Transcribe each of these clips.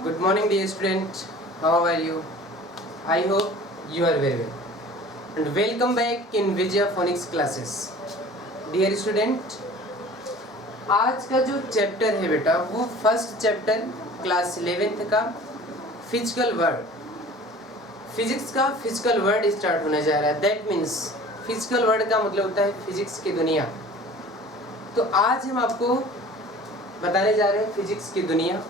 Good morning, dear student. How are you? I hope you are very well. And welcome back in Vijaya Phonics classes. Dear student, आज का जो chapter है बेटा वो first chapter class 11th का physical word, physics का physical word start होने जा रहा है. दैट मीन्स फिजिकल वर्ड का मतलब होता है फिजिक्स की दुनिया. तो आज हम आपको बताने जा रहे हैं फिजिक्स की दुनिया.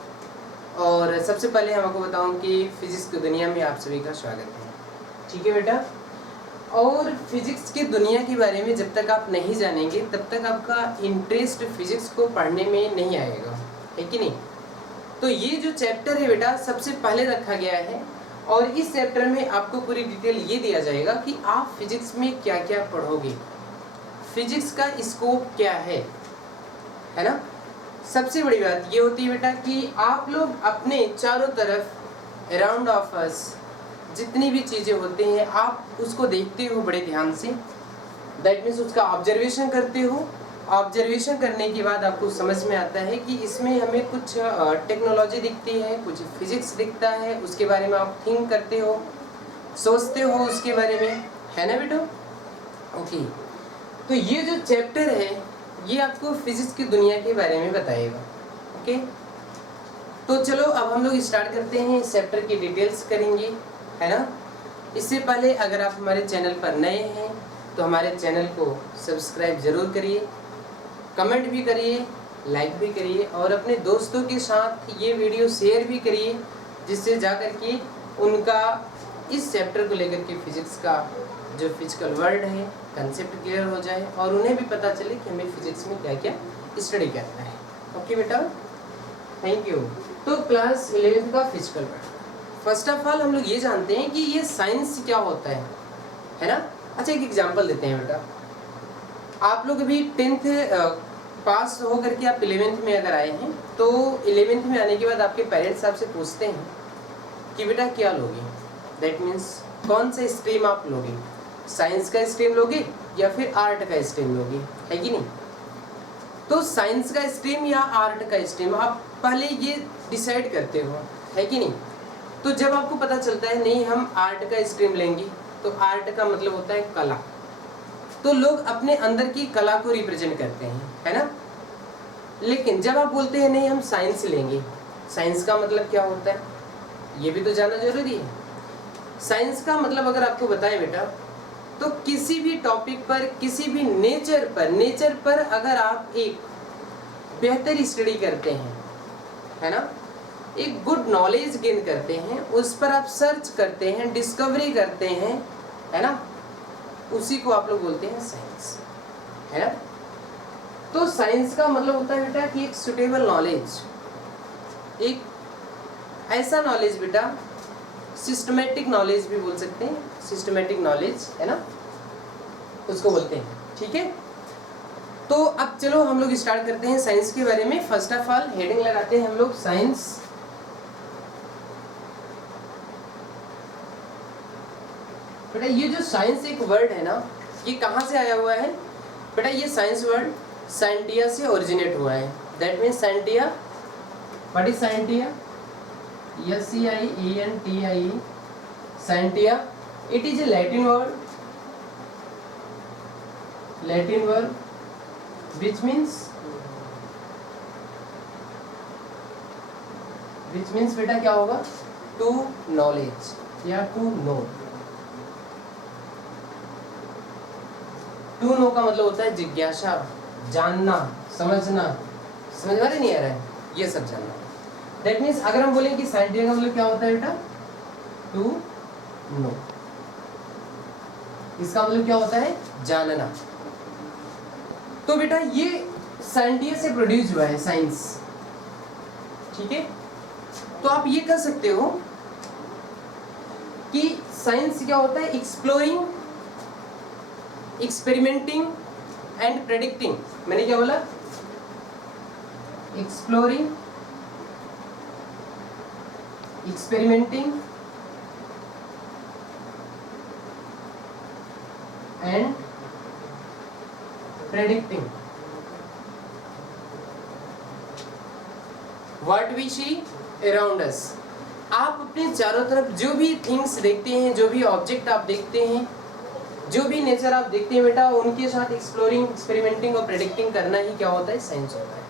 और सबसे पहले हम आपको बताऊं कि फिजिक्स की दुनिया में आप सभी का स्वागत है. ठीक है बेटा. और फिजिक्स की दुनिया के बारे में जब तक आप नहीं जानेंगे तब तक आपका इंटरेस्ट फिजिक्स को पढ़ने में नहीं आएगा, है कि नहीं. तो ये जो चैप्टर है बेटा सबसे पहले रखा गया है और इस चैप्टर में आपको पूरी डिटेल ये दिया जाएगा कि आप फिजिक्स में क्या क्या पढ़ोगे, फिजिक्स का स्कोप क्या है ना. सबसे बड़ी बात ये होती है बेटा कि आप लोग अपने चारों तरफ अराउंड ऑफ अस जितनी भी चीज़ें होती हैं आप उसको देखते हो बड़े ध्यान से. दैट मीन्स उसका ऑब्जर्वेशन करते हो. ऑब्जर्वेशन करने के बाद आपको समझ में आता है कि इसमें हमें कुछ टेक्नोलॉजी दिखती है, कुछ फिजिक्स दिखता है, उसके बारे में आप थिंक करते हो, सोचते हो उसके बारे में, है ना बेटा. ओके. तो ये जो चैप्टर है ये आपको फिजिक्स की दुनिया के बारे में बताएगा. ओके. तो चलो अब हम लोग स्टार्ट करते हैं. इस चैप्टर की डिटेल्स करेंगे, है ना. इससे पहले अगर आप हमारे चैनल पर नए हैं तो हमारे चैनल को सब्सक्राइब ज़रूर करिए, कमेंट भी करिए, लाइक भी करिए और अपने दोस्तों के साथ ये वीडियो शेयर भी करिए जिससे जाकर के उनका इस चैप्टर को लेकर के फिजिक्स का जो फिजिकल वर्ल्ड है कंसेप्ट क्लियर हो जाए और उन्हें भी पता चले कि हमें फिजिक्स में क्या क्या स्टडी करना है. ओके बेटा, थैंक यू. तो क्लास 11th का physical world. First of all हम लोग ये जानते हैं कि ये साइंस क्या होता है ना. अच्छा एक एग्जांपल देते हैं बेटा. आप लोग अभी 10th पास होकर के आप 11th में अगर आए हैं तो 11th में आने के बाद आपके पेरेंट्स आपसे पूछते हैं कि बेटा क्या लोगे. दैट मीन्स कौन सा स्ट्रीम आप लोगे, साइंस का स्ट्रीम लोगे या फिर आर्ट का स्ट्रीम लोगे, है कि नहीं. तो साइंस का स्ट्रीम या आर्ट का स्ट्रीम आप पहले ये डिसाइड करते हो, है कि नहीं. तो जब आपको पता चलता है नहीं हम आर्ट का स्ट्रीम लेंगे तो आर्ट का मतलब होता है कला. तो लोग अपने अंदर की कला को रिप्रेजेंट करते हैं, है ना. लेकिन जब आप बोलते हैं नहीं हम साइंस लेंगे, साइंस का मतलब क्या होता है ये भी तो जानना जरूरी है. साइंस का मतलब अगर आपको बताएं बेटा तो किसी भी टॉपिक पर, किसी भी नेचर पर अगर आप एक बेहतर स्टडी करते हैं, है ना, एक गुड नॉलेज गेन करते हैं, उस पर आप सर्च करते हैं, डिस्कवरी करते हैं, है ना, उसी को आप लोग बोलते हैं साइंस, है ना. तो साइंस का मतलब होता है बेटा कि एक सुटेबल नॉलेज, एक ऐसा नॉलेज बेटा, सिस्टमेटिक नॉलेज भी बोल सकते हैं, सिस्टमेटिक नॉलेज, है ना, उसको बोलते हैं. ठीक है. तो अब चलो हम लोग स्टार्ट करते हैं साइंस के बारे में. फर्स्ट ऑफ ऑल हेडिंग लगाते हैं हम लोग साइंस. बेटा ये जो साइंस एक वर्ड है ना ये कहाँ से आया हुआ है बेटा. ये साइंस वर्ड साइंटिया से ओरिजिनेट हुआ है. That means scientia, what is scientia, SCIENTIE, scientia. It is a Latin word which means बेटा क्या होगा, टू नॉलेज या टू नो. टू नो का मतलब होता है जिज्ञासा, जानना, समझना. समझ में नहीं आ रहा है ये सब जानना. दैट मीन्स अगर हम बोलें कि साइंटिया का मतलब क्या होता है बेटा, टू नो. इसका मतलब क्या होता है, जानना. तो बेटा ये साइंटिया से प्रोड्यूस हुआ है साइंस. ठीक है. तो आप ये कह सकते हो कि साइंस क्या होता है, एक्सप्लोरिंग, एक्सपेरिमेंटिंग एंड प्रेडिक्टिंग. मैंने क्या बोला, exploring, experimenting and predicting what we see around us. आप अपने चारों तरफ जो भी थिंग्स देखते हैं, जो भी ऑब्जेक्ट आप देखते हैं, जो भी नेचर आप देखते हैं बेटा, उनके साथ एक्सप्लोरिंग, एक्सपेरिमेंटिंग और प्रेडिक्टिंग करना ही क्या होता है, साइंस होता है।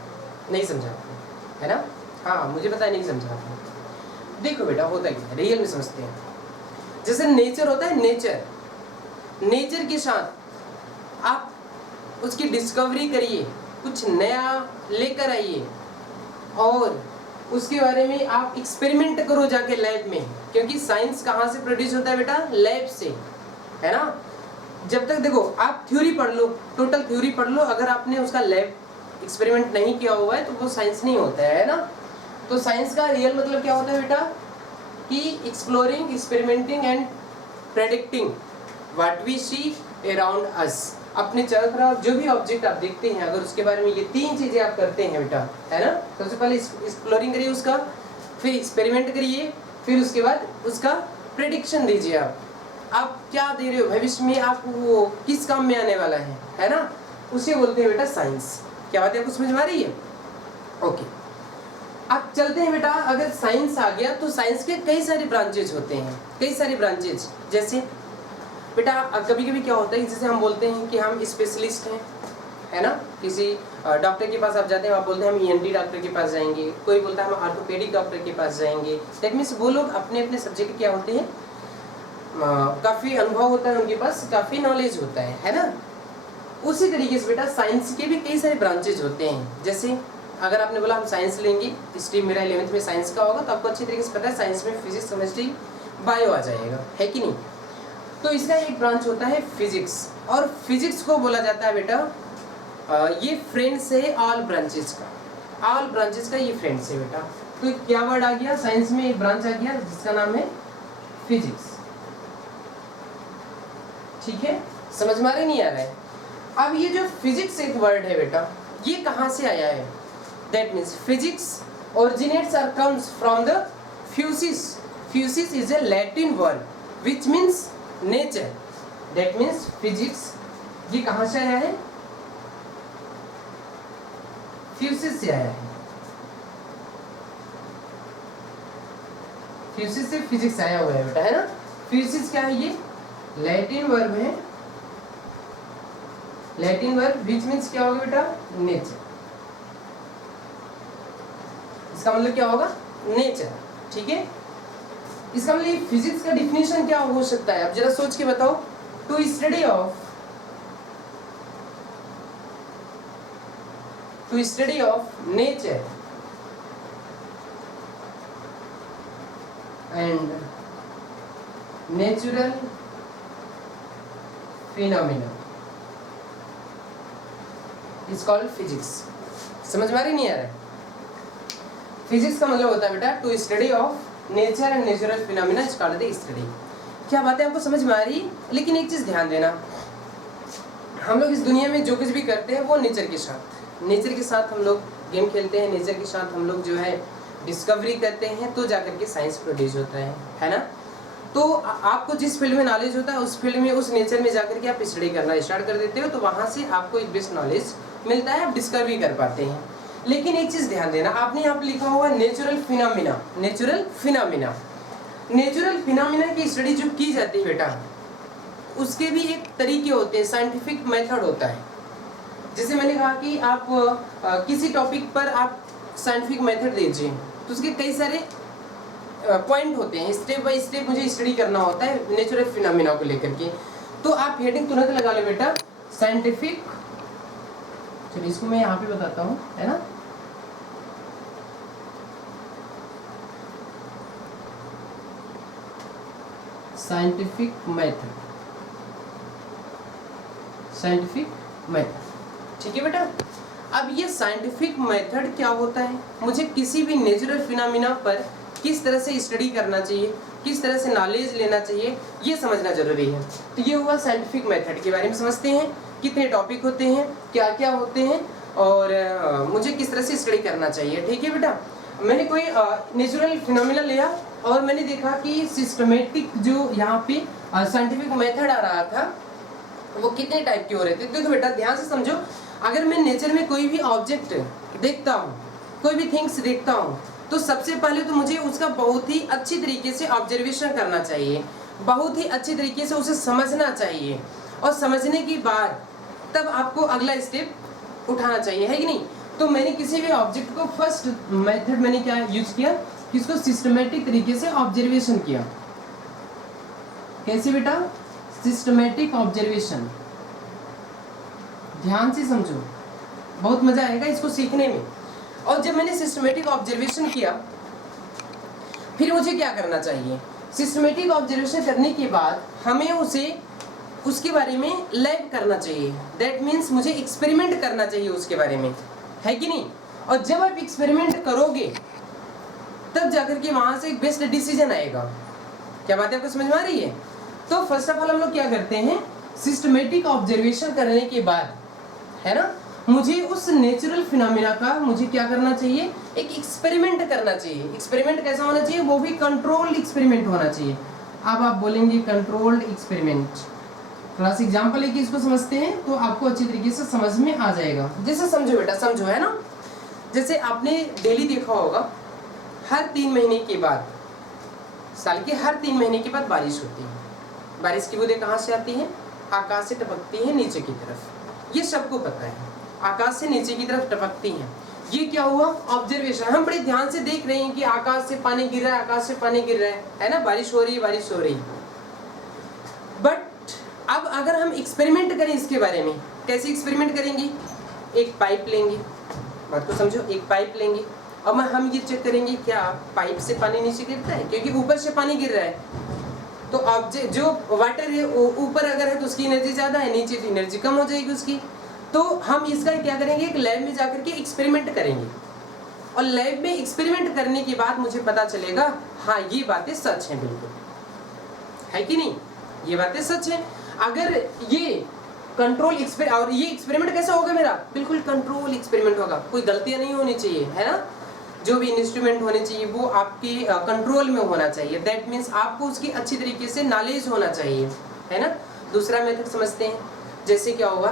नहीं समझा आपने, है ना? हाँ, मुझे पता है नहीं समझा आपने। देखो बेटा होता क्या है, रियल में समझते हैं। जैसे नेचर होता है, नेचर के साथ आप उसकी डिस्कवरी करिए, कुछ नया लेकर आइए और उसके बारे में आप एक्सपेरिमेंट करो जाके लैब में, क्योंकि साइंस कहाँ से प्रोड्यूस होता है बेटा, लैब से, है ना? जब तक देखो आप थ्योरी पढ़ लो, टोटल थ्योरी पढ़ लो, अगर आपने उसका लैब एक्सपेरिमेंट नहीं किया हुआ है तो वो साइंस नहीं होता है ना? तो साइंस का रियल मतलब क्या होता है बेटा, कि exploring, experimenting and predicting what we see around us. अपने चारों तरफ जो भी ऑब्जेक्ट आप देखते हैं, अगर उसके बारे में ये तीन चीजें आप करते हैं बेटा, है ना? सबसे पहले एक्सप्लोरिंग करिए उसका, फिर एक्सपेरिमेंट करिए, फिर उसके बाद उसका प्रेडिक्शन दीजिए। आप क्या दे रहे हो, भविष्य में आप वो किस काम में आने वाला है ना? उसे बोलते हैं बेटा साइंस। क्या बात है, आपको समझ में आ रही है? ओके, अब चलते हैं बेटा। अगर साइंस आ गया तो साइंस के कई सारे ब्रांचेज होते हैं, कई सारे ब्रांचेज। जैसे बेटा कभी कभी क्या होता है, जैसे हम बोलते हैं कि हम स्पेशलिस्ट हैं, है ना? किसी डॉक्टर के पास आप जाते हैं, आप बोलते हैं हम ईएनटी डॉक्टर के पास जाएंगे, कोई बोलता है हम ऑर्थोपेडिक डॉक्टर के पास जाएंगे। दैट मीन्स वो लोग अपने अपने सब्जेक्ट क्या होते हैं, काफ़ी अनुभव होता है उनके पास, काफ़ी नॉलेज होता है ना? उसी तरीके से बेटा साइंस के भी कई सारे ब्रांचेज होते हैं। जैसे अगर आपने बोला हम साइंस लेंगे, स्ट्रीम मेरा 11th में साइंस का होगा, तो आपको अच्छी तरीके से पता है साइंस में फिजिक्स, केमिस्ट्री, बायो आ जाएगा, है कि नहीं? तो इसका एक ब्रांच होता है फिजिक्स, और फिजिक्स को बोला जाता है बेटा ये फ्रेंड्स है ऑल ब्रांचेस का, ऑल ब्रांचेस का ये फ्रेंड्स है बेटा। तो क्या वर्ड आ गया, साइंस में एक ब्रांच आ गया जिसका नाम है फिजिक्स। ठीक है, समझ में आ रहा है, नहीं आ रहा है? अब ये जो फिजिक्स एक वर्ड है बेटा, ये कहाँ से आया है? That means physics originates or comes from the physis. Physis is a Latin word which means nature. That means physics ये कहाँ से आया है? फ्यूसिस से आया है। फ्यूसिस से फिजिक्स आया हुआ है बेटा, है ना? फ्यूसिस क्या है? ये लैटिन वर्ब है, लैटिन वर्ब विच मीन्स क्या होगा बेटा, नेचर। इसका मतलब क्या होगा, नेचर। ठीक है, इसका मतलब फिजिक्स का डिफिनेशन क्या हो सकता है? अब जरा सोच के बताओ। To study of nature and natural phenomena is called physics. समझ में आ रही, नहीं आ रहा है? फिजिक्स का मतलब होता है बेटा to study of nature and natural phenomena is called the study. क्या बात है, आपको समझ में आ रही? लेकिन एक चीज ध्यान देना, हम लोग इस दुनिया में जो कुछ भी करते हैं वो नेचर के साथ हम लोग गेम खेलते हैं, नेचर के साथ हम लोग जो है डिस्कवरी करते हैं, तो जाकर के साइंस प्रोड्यूस होता है ना? तो आपको जिस फील्ड में नॉलेज होता है उस फील्ड में, उस नेचर में जाकर के आप स्टडी करना स्टार्ट कर देते हो, तो वहाँ से आपको एक बेस्ट नॉलेज मिलता है, आप डिस्कवरी कर पाते हैं। लेकिन एक चीज़ ध्यान देना, आपने यहाँ पे लिखा हुआ natural phenomena, natural phenomena. Natural phenomena की स्टडी जो की जाती है बेटा, उसके भी एक तरीके होते हैं, साइंटिफिक मेथड होता है। जैसे मैंने कहा कि आप किसी टॉपिक पर आप साइंटिफिक मेथड दीजिए, तो उसके कई सारे पॉइंट होते हैं, स्टेप बाय स्टेप मुझे स्टडी करना होता है नेचुरल फिनोमिना को लेकर के। तो आप हेडिंग तुरंत लगा लो बेटा, साइंटिफिक। चलिए इसको मैं यहाँ पे बताता हूँ, है ना? Scientific method, scientific method. ठीक है बेटा, अब ये साइंटिफिक मेथड क्या होता है, मुझे किसी भी नेचुरल फिनोमिना पर किस तरह से स्टडी करना चाहिए, किस तरह से नॉलेज लेना चाहिए, ये समझना जरूरी है। तो ये हुआ साइंटिफिक मेथड के बारे में समझते हैं, कितने टॉपिक होते हैं, क्या क्या होते हैं, और मुझे किस तरह से स्टडी करना चाहिए। ठीक है बेटा, मैंने कोई नेचुरल फिनोमिना लिया और मैंने देखा कि सिस्टमेटिक जो यहाँ पे साइंटिफिक मेथड आ रहा था वो कितने टाइप के हो रहे थे। देखो बेटा ध्यान से समझो, अगर मैं नेचर में कोई भी ऑब्जेक्ट देखता हूँ, कोई भी थिंग्स देखता हूँ, तो सबसे पहले तो मुझे उसका बहुत ही अच्छी तरीके से ऑब्जर्वेशन करना चाहिए, बहुत ही अच्छी तरीके से उसे समझना चाहिए, और समझने के बाद तब आपको अगला स्टेप उठाना चाहिए, है कि नहीं। तो मैंने किसी भी ऑब्जेक्ट को फर्स्ट मेथड मैंने क्या यूज किया कि इसको सिस्टमेटिक तरीके से ऑब्जर्वेशन किया। कैसे बेटा? सिस्टमेटिक ऑब्जर्वेशन, ध्यान से समझो, बहुत मजा आएगा इसको सीखने में। और जब मैंने सिस्टमेटिक ऑब्जर्वेशन किया, फिर मुझे क्या करना चाहिए? सिस्टमेटिक ऑब्जर्वेशन करने के बाद हमें उसके बारे में लैब करना चाहिए, दैट मीन्स मुझे एक्सपेरिमेंट करना चाहिए उसके बारे में, है कि नहीं। और जब आप एक्सपेरिमेंट करोगे तब जाकर के वहां से एक बेस्ट डिसीजन आएगा। क्या बात है, आपको समझ में आ रही है? तो फर्स्ट ऑफ ऑल हम लोग क्या करते हैं, सिस्टमेटिक ऑब्जर्वेशन करने के बाद, है ना, मुझे उस नेचुरल फिनोमेना का मुझे क्या करना चाहिए, एक एक्सपेरिमेंट करना चाहिए। एक्सपेरिमेंट कैसा होना चाहिए? वो भी कंट्रोल्ड एक्सपेरिमेंट होना चाहिए। अब आप बोलेंगे कंट्रोल्ड एक्सपेरिमेंट, थोड़ा सा एग्जांपल लेके इसको समझते हैं तो आपको अच्छी तरीके से समझ में आ जाएगा। जैसे समझो बेटा, समझो, है ना, जैसे आपने डेली देखा होगा हर 3 महीने के बाद, साल के हर 3 महीने के बाद बारिश होती है। बारिश की बूंदें कहाँ से आती हैं? आकाश से टपकती हैं नीचे की तरफ, ये सबको पता है, आकाश से नीचे की तरफ टपकती हैं। ये क्या हुआ? ऑब्जर्वेशन। हम बड़े ध्यान से देख रहे हैं कि आकाश से पानी गिर रहा है, आकाश से पानी गिर रहा है ना, बारिश हो रही है, बारिश हो रही है। बट अब अगर हम एक्सपेरिमेंट करें इसके बारे में, कैसे एक्सपेरिमेंट करेंगे? एक पाइप लेंगे, बात को समझो, एक पाइप लेंगे और हम ये चेक करेंगे क्या पाइप से पानी नीचे गिरता है, क्योंकि ऊपर से पानी गिर रहा है। तो ऑब्जेक्ट जो वाटर है ऊपर अगर है तो उसकी एनर्जी ज़्यादा है, नीचे तो एनर्जी कम हो जाएगी उसकी। तो हम इसका क्या करेंगे, एक लैब में जाकर के एक्सपेरिमेंट करेंगे, और लैब में एक्सपेरिमेंट करने के बाद मुझे पता चलेगा हाँ ये बातें सच हैं, बिल्कुल, है कि नहीं, ये बातें सच हैं। अगर ये कंट्रोल और ये एक्सपेरिमेंट कैसा होगा मेरा? बिल्कुल कंट्रोल एक्सपेरिमेंट होगा, कोई गलतियां नहीं होनी चाहिए, है ना। जो भी इंस्ट्रूमेंट होने चाहिए वो आपके कंट्रोल में होना चाहिए, दैट मीन्स आपको उसकी अच्छी तरीके से नॉलेज होना चाहिए, है ना। दूसरा मेथड समझते हैं, जैसे क्या होगा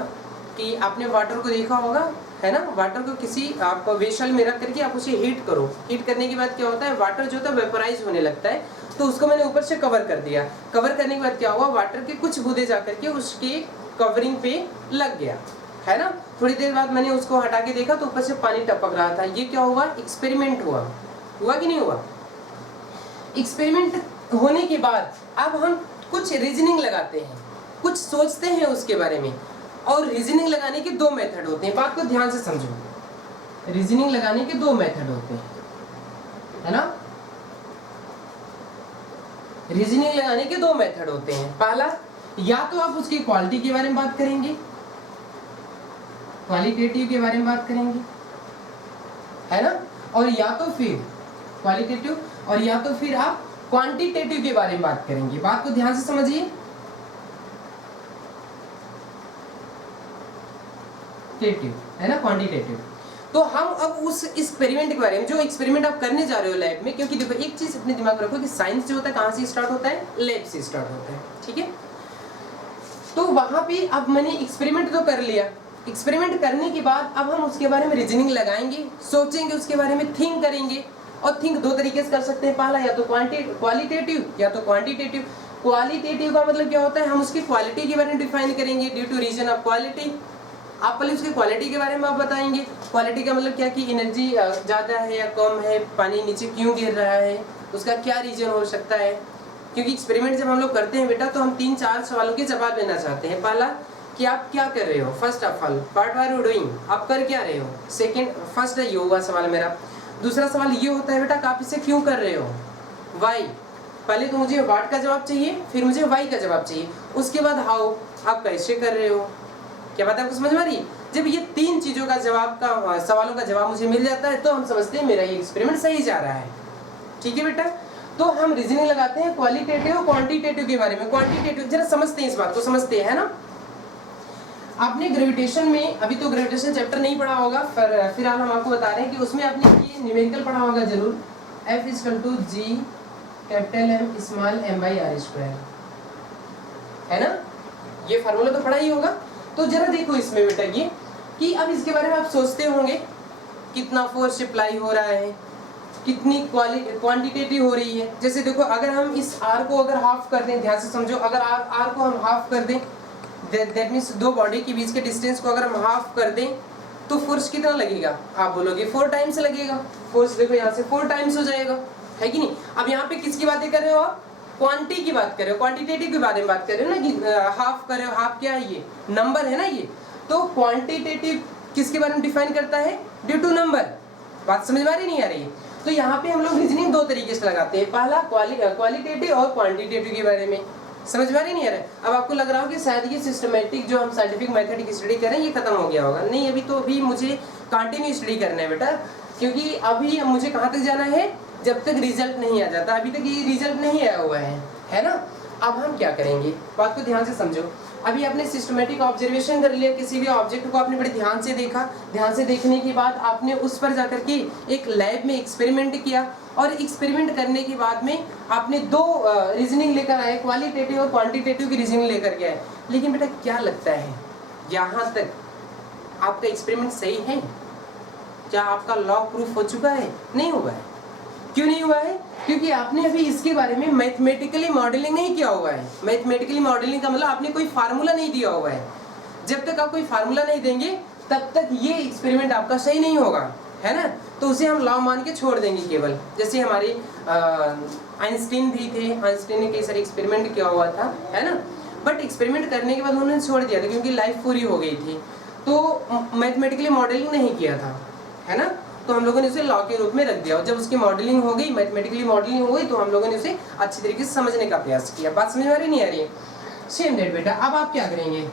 कि आपने वाटर को देखा होगा, है ना, वाटर को किसी आप वेसल में रख करके आप उसे हीट करो, हीट करने के बाद क्या होता है, वाटर जो होता है वेपराइज होने लगता है। तो उसको मैंने ऊपर से कवर कर दिया, कवर करने के बाद क्या हुआ, वाटर के कुछ बूंदे जाकर के उसके कवरिंग पे लग गया, है ना। थोड़ी देर बाद मैंने उसको हटा के देखा तो ऊपर से पानी टपक रहा था। ये क्या हुआ? एक्सपेरिमेंट हुआ, हुआ कि नहीं हुआ? एक्सपेरिमेंट होने के बाद अब हम कुछ रीजनिंग लगाते हैं, कुछ सोचते हैं उसके बारे में। और रीजनिंग लगाने के 2 मेथड होते हैं, बात को ध्यान से समझो। रीजनिंग लगाने के 2 मेथड होते हैं, है ना। रीजनिंग लगाने के 2 मेथड होते हैं। पहला, या तो आप उसकी क्वालिटी के बारे में बात करेंगे, क्वालिटेटिव के बारे में बात करेंगे, है ना, और या तो फिर क्वालिटेटिव, और या तो फिर आप क्वांटिटेटिव के बारे में बात करेंगे। बात को ध्यान से समझिए, है ना, क्वांटिटेटिव। तो हम अब उस एक्सपेरिमेंट के बारे में, जो एक्सपेरिमेंट आप करने जा रहे हो लैब में, क्योंकि देखो एक चीज अपने दिमाग में रखो कि साइंस जो होता है कहाँ से स्टार्ट होता है? लैब से स्टार्ट होता है, ठीक है। तो वहां पे अब मैंने एक्सपेरिमेंट तो कर लिया, एक्सपेरिमेंट करने के बाद अब हम उसके बारे में रीजनिंग लगाएंगे, सोचेंगे उसके बारे में, थिंक करेंगे। और थिंक 2 तरीके से कर सकते हैं, पहला या तो क्वालिटेटिव या तो क्वांटिटेटिव। क्वालिटेटिव का मतलब क्या होता है, हम उसकी क्वालिटी के बारे में डिफाइन करेंगे, due to reason of quality. आप पहले उसकी क्वालिटी के बारे में आप बताएंगे, क्वालिटी का मतलब क्या कि एनर्जी ज़्यादा है या कम है, पानी नीचे क्यों गिर रहा है, उसका क्या रीजन हो सकता है। क्योंकि एक्सपेरिमेंट जब हम लोग करते हैं बेटा तो हम 3-4 सवालों के जवाब लेना चाहते हैं। पहला कि आप क्या कर रहे हो, first of all what are you doing, आप कर क्या रहे हो। सेकंड, फर्स्ट ये होगा सवाल मेरा। दूसरा सवाल ये होता है बेटा कि आप इसे क्यों कर रहे हो, वाई। पहले तो मुझे व्हाट का जवाब चाहिए, फिर मुझे वाई का जवाब चाहिए, उसके बाद हाउ, आप कैसे कर रहे हो। क्या बात है, आपको समझ में आ रही है? जब ये 3 चीज़ों का जवाब का सवालों का जवाब मुझे मिल जाता है तो हम समझते हैं मेरा ये एक्सपेरिमेंट सही जा रहा है, ठीक है बेटा। तो हम रीजनिंग लगाते हैं क्वालिटेटिव क्वांटिटेटिव के बारे में। क्वांटिटेटिव जरा समझते हैं, इस बात को समझते हैं, है ना। आपने ग्रेविटेशन में, अभी तो ग्रेविटेशन चैप्टर नहीं पढ़ा होगा, फिलहाल हम आपको बता रहे हैं कि उसमें आपने ये न्यूमेरिकल पढ़ा होगा जरूर, F=G M/r², है ना। ये फार्मूला तो पढ़ा ही होगा। तो जरा देखो इसमें बेटा ये कि अब इसके बारे में आप सोचते होंगे कितना फोर्स अप्लाई हो रहा है, कितनी क्वांटिटेटिव हो रही है। जैसे देखो अगर हम इस आर को अगर हाफ कर दें, ध्यान से समझो, अगर आर को हम हाफ कर दें, दैट मीन्स दो बॉडी के बीच के डिस्टेंस को अगर हम हाफ कर दें तो फोर्स कितना लगेगा? आप बोलोगे 4 टाइम्स लगेगा। फोर्स देखो यहाँ से 4 टाइम्स हो जाएगा, है कि नहीं। अब यहाँ पे किसकी बातें कर रहे हो आप? क्वांटिटी की बात कर रहे हो, क्वांटिटेटिव के बारे में बात कर रहे हो ना, कि हाफ कर रहे हो। हाफ क्या है? ये नंबर है ना ये। तो क्वांटिटेटिव किसके बारे में डिफाइन करता है? Due to number. बात समझ में आ रही नहीं आ रही है? तो यहाँ पे हम लोग रीजनिंग दो तरीके से लगाते हैं, पहला क्वालिटेटिव और क्वांटिटेटिव के बारे में। समझ में आ रही नहीं आ रहा है? अब आपको लग रहा हो कि शायद ये सिस्टमेटिक जो हम साइंटिफिक मेथड की स्टडी करें ये खत्म हो गया होगा। नहीं, अभी मुझे कंटिन्यू स्टडी करना है बेटा, क्योंकि अभी मुझे कहाँ तक जाना है? जब तक रिजल्ट नहीं आ जाता। अभी तक ये रिजल्ट नहीं आया हुआ है ना। अब हम क्या करेंगे, बात को ध्यान से समझो। अभी आपने सिस्टमेटिक ऑब्जर्वेशन कर लिया, किसी भी ऑब्जेक्ट को आपने बड़े ध्यान से देखा। ध्यान से देखने के बाद आपने उस पर जाकर के एक लैब में एक्सपेरिमेंट किया, और एक्सपेरिमेंट करने के बाद में आपने दो रीजनिंग लेकर आए, क्वालिटेटिव और क्वांटिटेटिव की रीजनिंग लेकर के आए। लेकिन बेटा क्या लगता है, यहाँ तक आपका एक्सपेरिमेंट सही है? क्या आपका लॉ प्रूफ हो चुका है? नहीं हुआ है। क्यों नहीं हुआ है? क्योंकि आपने अभी इसके बारे में मैथमेटिकली मॉडलिंग नहीं किया हुआ है। मैथमेटिकली मॉडलिंग का मतलब आपने कोई फार्मूला नहीं दिया हुआ है। जब तक आप कोई फार्मूला नहीं देंगे तब तक ये एक्सपेरिमेंट आपका सही नहीं होगा, है ना। तो उसे हम लॉ मान के छोड़ देंगे केवल। जैसे हमारे आइंस्टीन भी थे, आइंस्टीन ने कई सारे एक्सपेरिमेंट किया हुआ था, है ना। बट एक्सपेरिमेंट करने के बाद उन्होंने छोड़ दिया था, क्योंकि लाइफ पूरी हो गई थी। तो मैथमेटिकली मॉडलिंग नहीं किया था, है ना। तो हम लोगों ने उसे लॉ के रूप में रख दिया, और जब उसकी मॉडलिंग हो गई, मैथमेटिकली मॉडलिंग हो गई, तो हम लोगों ने उसे अच्छी तरीके से समझने का प्रयास किया। बात समझ में आ रही नहीं आ रही है? सेम दैट बेटा। अब आप क्या करेंगे,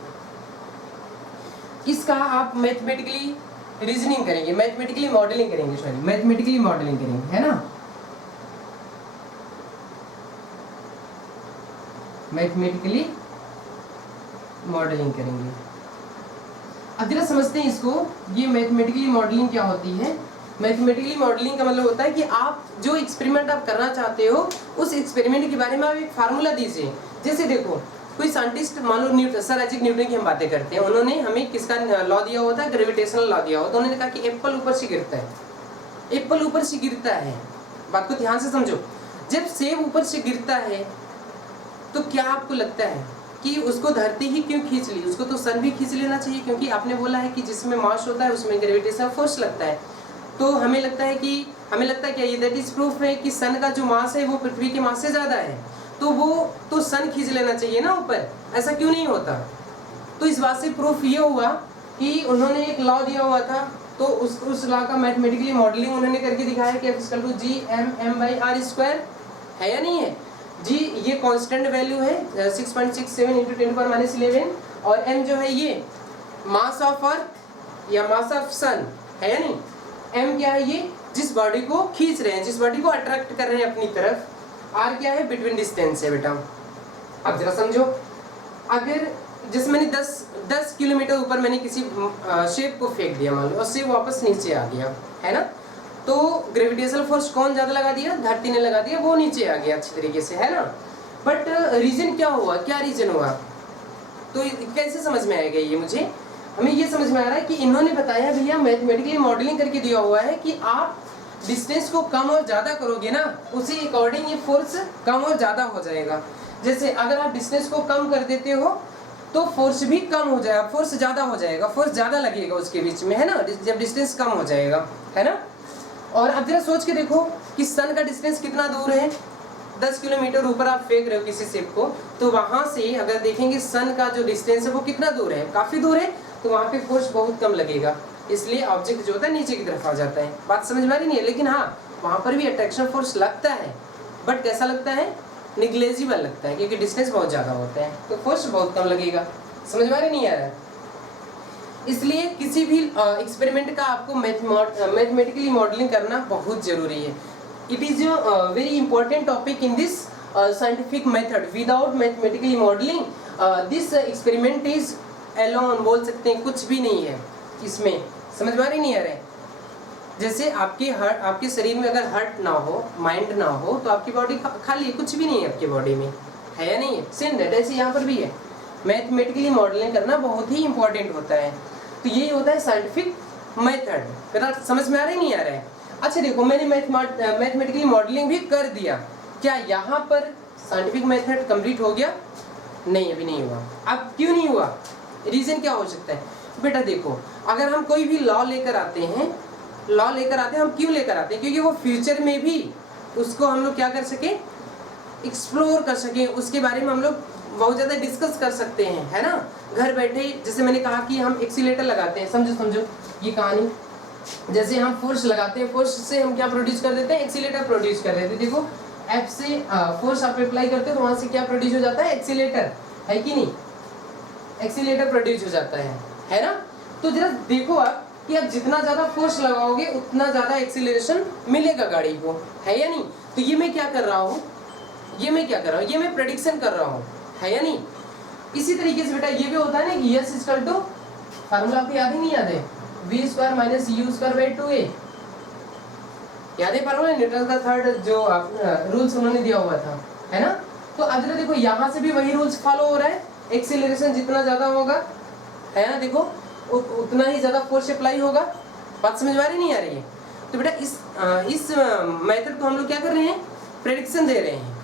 इसका आप मैथमेटिकली रीजनिंग करेंगे, मैथमेटिकली मॉडलिंग करेंगे, सॉरी मैथमेटिकली मॉडलिंग करेंगे, है ना। मैथमेटिकली मॉडलिंग करेंगे। अब जरा समझते हैं इसको, ये मैथमेटिकली मॉडलिंग क्या होती है। मैथमेटिकली मॉडलिंग का मतलब होता है कि आप जो एक्सपेरिमेंट आप करना चाहते हो, उस एक्सपेरिमेंट के बारे में आप एक फार्मूला दीजिए। जैसे देखो कोई साइंटिस्ट, मान लो न्यूटन, सर आइजैक न्यूटन की हम बातें करते हैं, उन्होंने हमें किसका लॉ दिया हुआ था? ग्रेविटेशनल लॉ दिया हुआ। तो उन्होंने कहा कि एप्पल ऊपर से गिरता है, एप्पल ऊपर से गिरता है। बात को ध्यान से समझो। जब सेब ऊपर से गिरता है तो क्या आपको लगता है कि उसको धरती ही क्यों खींच ली? उसको तो सन भी खींच लेना चाहिए, क्योंकि आपने बोला है कि जिसमें मास होता है उसमें ग्रेविटेशनल फोर्स लगता है। तो हमें लगता है क्या ये दैट इज प्रूफ है कि सन का जो मास है वो पृथ्वी के मास से ज्यादा है, तो वो तो सन खींच लेना चाहिए ना ऊपर। ऐसा क्यों नहीं होता? तो इस बात से प्रूफ ये हुआ कि उन्होंने एक लॉ दिया हुआ था, तो उस लॉ का मैथमेटिकली मॉडलिंग उन्होंने करके दिखाया कि F=g(m)m/r², है या नहीं है? जी ये कांस्टेंट वैल्यू है 6.67 × 10⁻11, और m जो है ये मास ऑफ अर्थ या मास ऑफ सन, है या नहीं। m क्या है? ये जिस बॉडी को खींच रहे हैं, जिस बॉडी को अट्रैक्ट कर रहे हैं अपनी तरफ। r क्या है? बिटवीन डिस्टेंस है बेटा। अब जरा समझो, अगर जैसे मैंने 10 किलोमीटर ऊपर मैंने किसी शेप को फेंक दिया, मान लो, और शेप वापस नीचे आ गया, है ना। तो ग्रेविटेशनल फोर्स कौन ज्यादा लगा दिया? धरती ने लगा दिया, वो नीचे आ गया अच्छी तरीके से, है ना। बट रीजन क्या हुआ? क्या रीजन हुआ? तो कैसे समझ में आएगा ये? मुझे हमें ये समझ में आ रहा है कि इन्होंने बताया भैया मैथमेटिकली मॉडलिंग करके दिया हुआ है कि आप डिस्टेंस को कम और ज्यादा करोगे ना, उसी अकॉर्डिंग ये फोर्स कम और ज्यादा हो जाएगा। जैसे अगर आप डिस्टेंस को कम कर देते हो तो फोर्स भी कम हो जाएगा, फोर्स ज्यादा हो जाएगा, फोर्स ज्यादा लगेगा उसके बीच में, है ना, जब डिस्टेंस कम हो जाएगा, है ना। और अब जरा सोच के देखो कि सन का डिस्टेंस कितना दूर है। 10 किलोमीटर ऊपर आप फेंक रहे हो किसी शेप को, तो वहां से अगर देखेंगे सन का जो डिस्टेंस है वो कितना दूर है? काफी दूर है। तो वहां पे फोर्स बहुत कम लगेगा, इसलिए ऑब्जेक्ट जो होता है नीचे की तरफ आ जाता है। बात समझ में आ रही नहीं है? लेकिन हाँ, वहां पर भी अट्रैक्शन फोर्स लगता है, बट कैसा लगता है? निग्लेजिबल लगता है, क्योंकि डिस्टेंस बहुत ज्यादा होता है, तो फोर्स बहुत कम लगेगा। समझ में आ रही नहीं आ रहा है? इसलिए किसी भी एक्सपेरिमेंट का आपको मैथमेटिकली मॉडलिंग करना बहुत जरूरी है। It is very important topic in this scientific method. Without mathematically modelling this experiment is alone, बोल सकते हैं, कुछ भी नहीं है इसमें। समझ में आ रही नहीं आ रहा है? जैसे आपके शरीर में अगर हार्ट ना हो, माइंड ना हो, तो आपकी बॉडी खाली है, कुछ भी नहीं है आपकी बॉडी में, है या नहीं है? सेम दैट ऐसे यहाँ पर भी है। मैथमेटिकली मॉडलिंग करना बहुत ही इंपॉर्टेंट होता है। तो यही होता है साइंटिफिक मेथड। बेटा समझ में आ रहा है नहीं आ रहा है? अच्छा देखो, मैंने मैथमेटिकली मॉडलिंग भी कर दिया, क्या यहाँ पर साइंटिफिक मेथड कंप्लीट हो गया? नहीं, अभी नहीं हुआ। अब क्यों नहीं हुआ? रीजन क्या हो सकता है? बेटा देखो, अगर हम कोई भी लॉ लेकर आते हैं, हम क्यों लेकर आते हैं? क्योंकि वो फ्यूचर में भी उसको हम लोग क्या कर सके, एक्सप्लोर कर सके, उसके बारे में हम लोग बहुत ज़्यादा डिस्कस कर सकते हैं, है ना। घर बैठे, जैसे मैंने कहा कि हम एक्सीलेटर लगाते हैं, समझो ये कहानी, जैसे हम फोर्स लगाते हैं, फोर्स से हम क्या प्रोड्यूस कर देते हैं? एक्सीलेटर प्रोड्यूस कर देते हैं। देखो एफ से फोर्स आप अप्लाई करते हो तो वहां से क्या प्रोड्यूस हो जाता है? एक्सीलेटर, है कि नहीं? एक्सीलेटर प्रोड्यूस हो जाता है ना। तो जरा देखो आप कि आप जितना ज्यादा फोर्स लगाओगे उतना ज्यादा एक्सीलरेशन मिलेगा गाड़ी को, है या नहीं? तो ये मैं क्या कर रहा हूँ, ये मैं प्रेडिक्शन कर रहा हूँ, है या नहीं? इसी तरीके से बेटा ये भी होता है ना कि यस इक्वल टू, फार्मूला आपको याद ही नहीं याद है? v square minus u square by 2a, याद है फार्मूला? न्यूटन का थर्ड जो रूल्स उन्होंने दिया हुआ था, है ना। तो अब जरा देखो, यहाँ से भी वही रूल्स फॉलो हो रहा है, एक्सीलरेशन जितना ज्यादा होगा, है ना, देखो उतना ही ज्यादा फोर्स अप्लाई होगा। बात समझ में आ रही नहीं आ रही है? तो बेटा इस मेथड को हम लोग क्या कर रहे हैं? प्रेडिक्शन दे रहे हैं,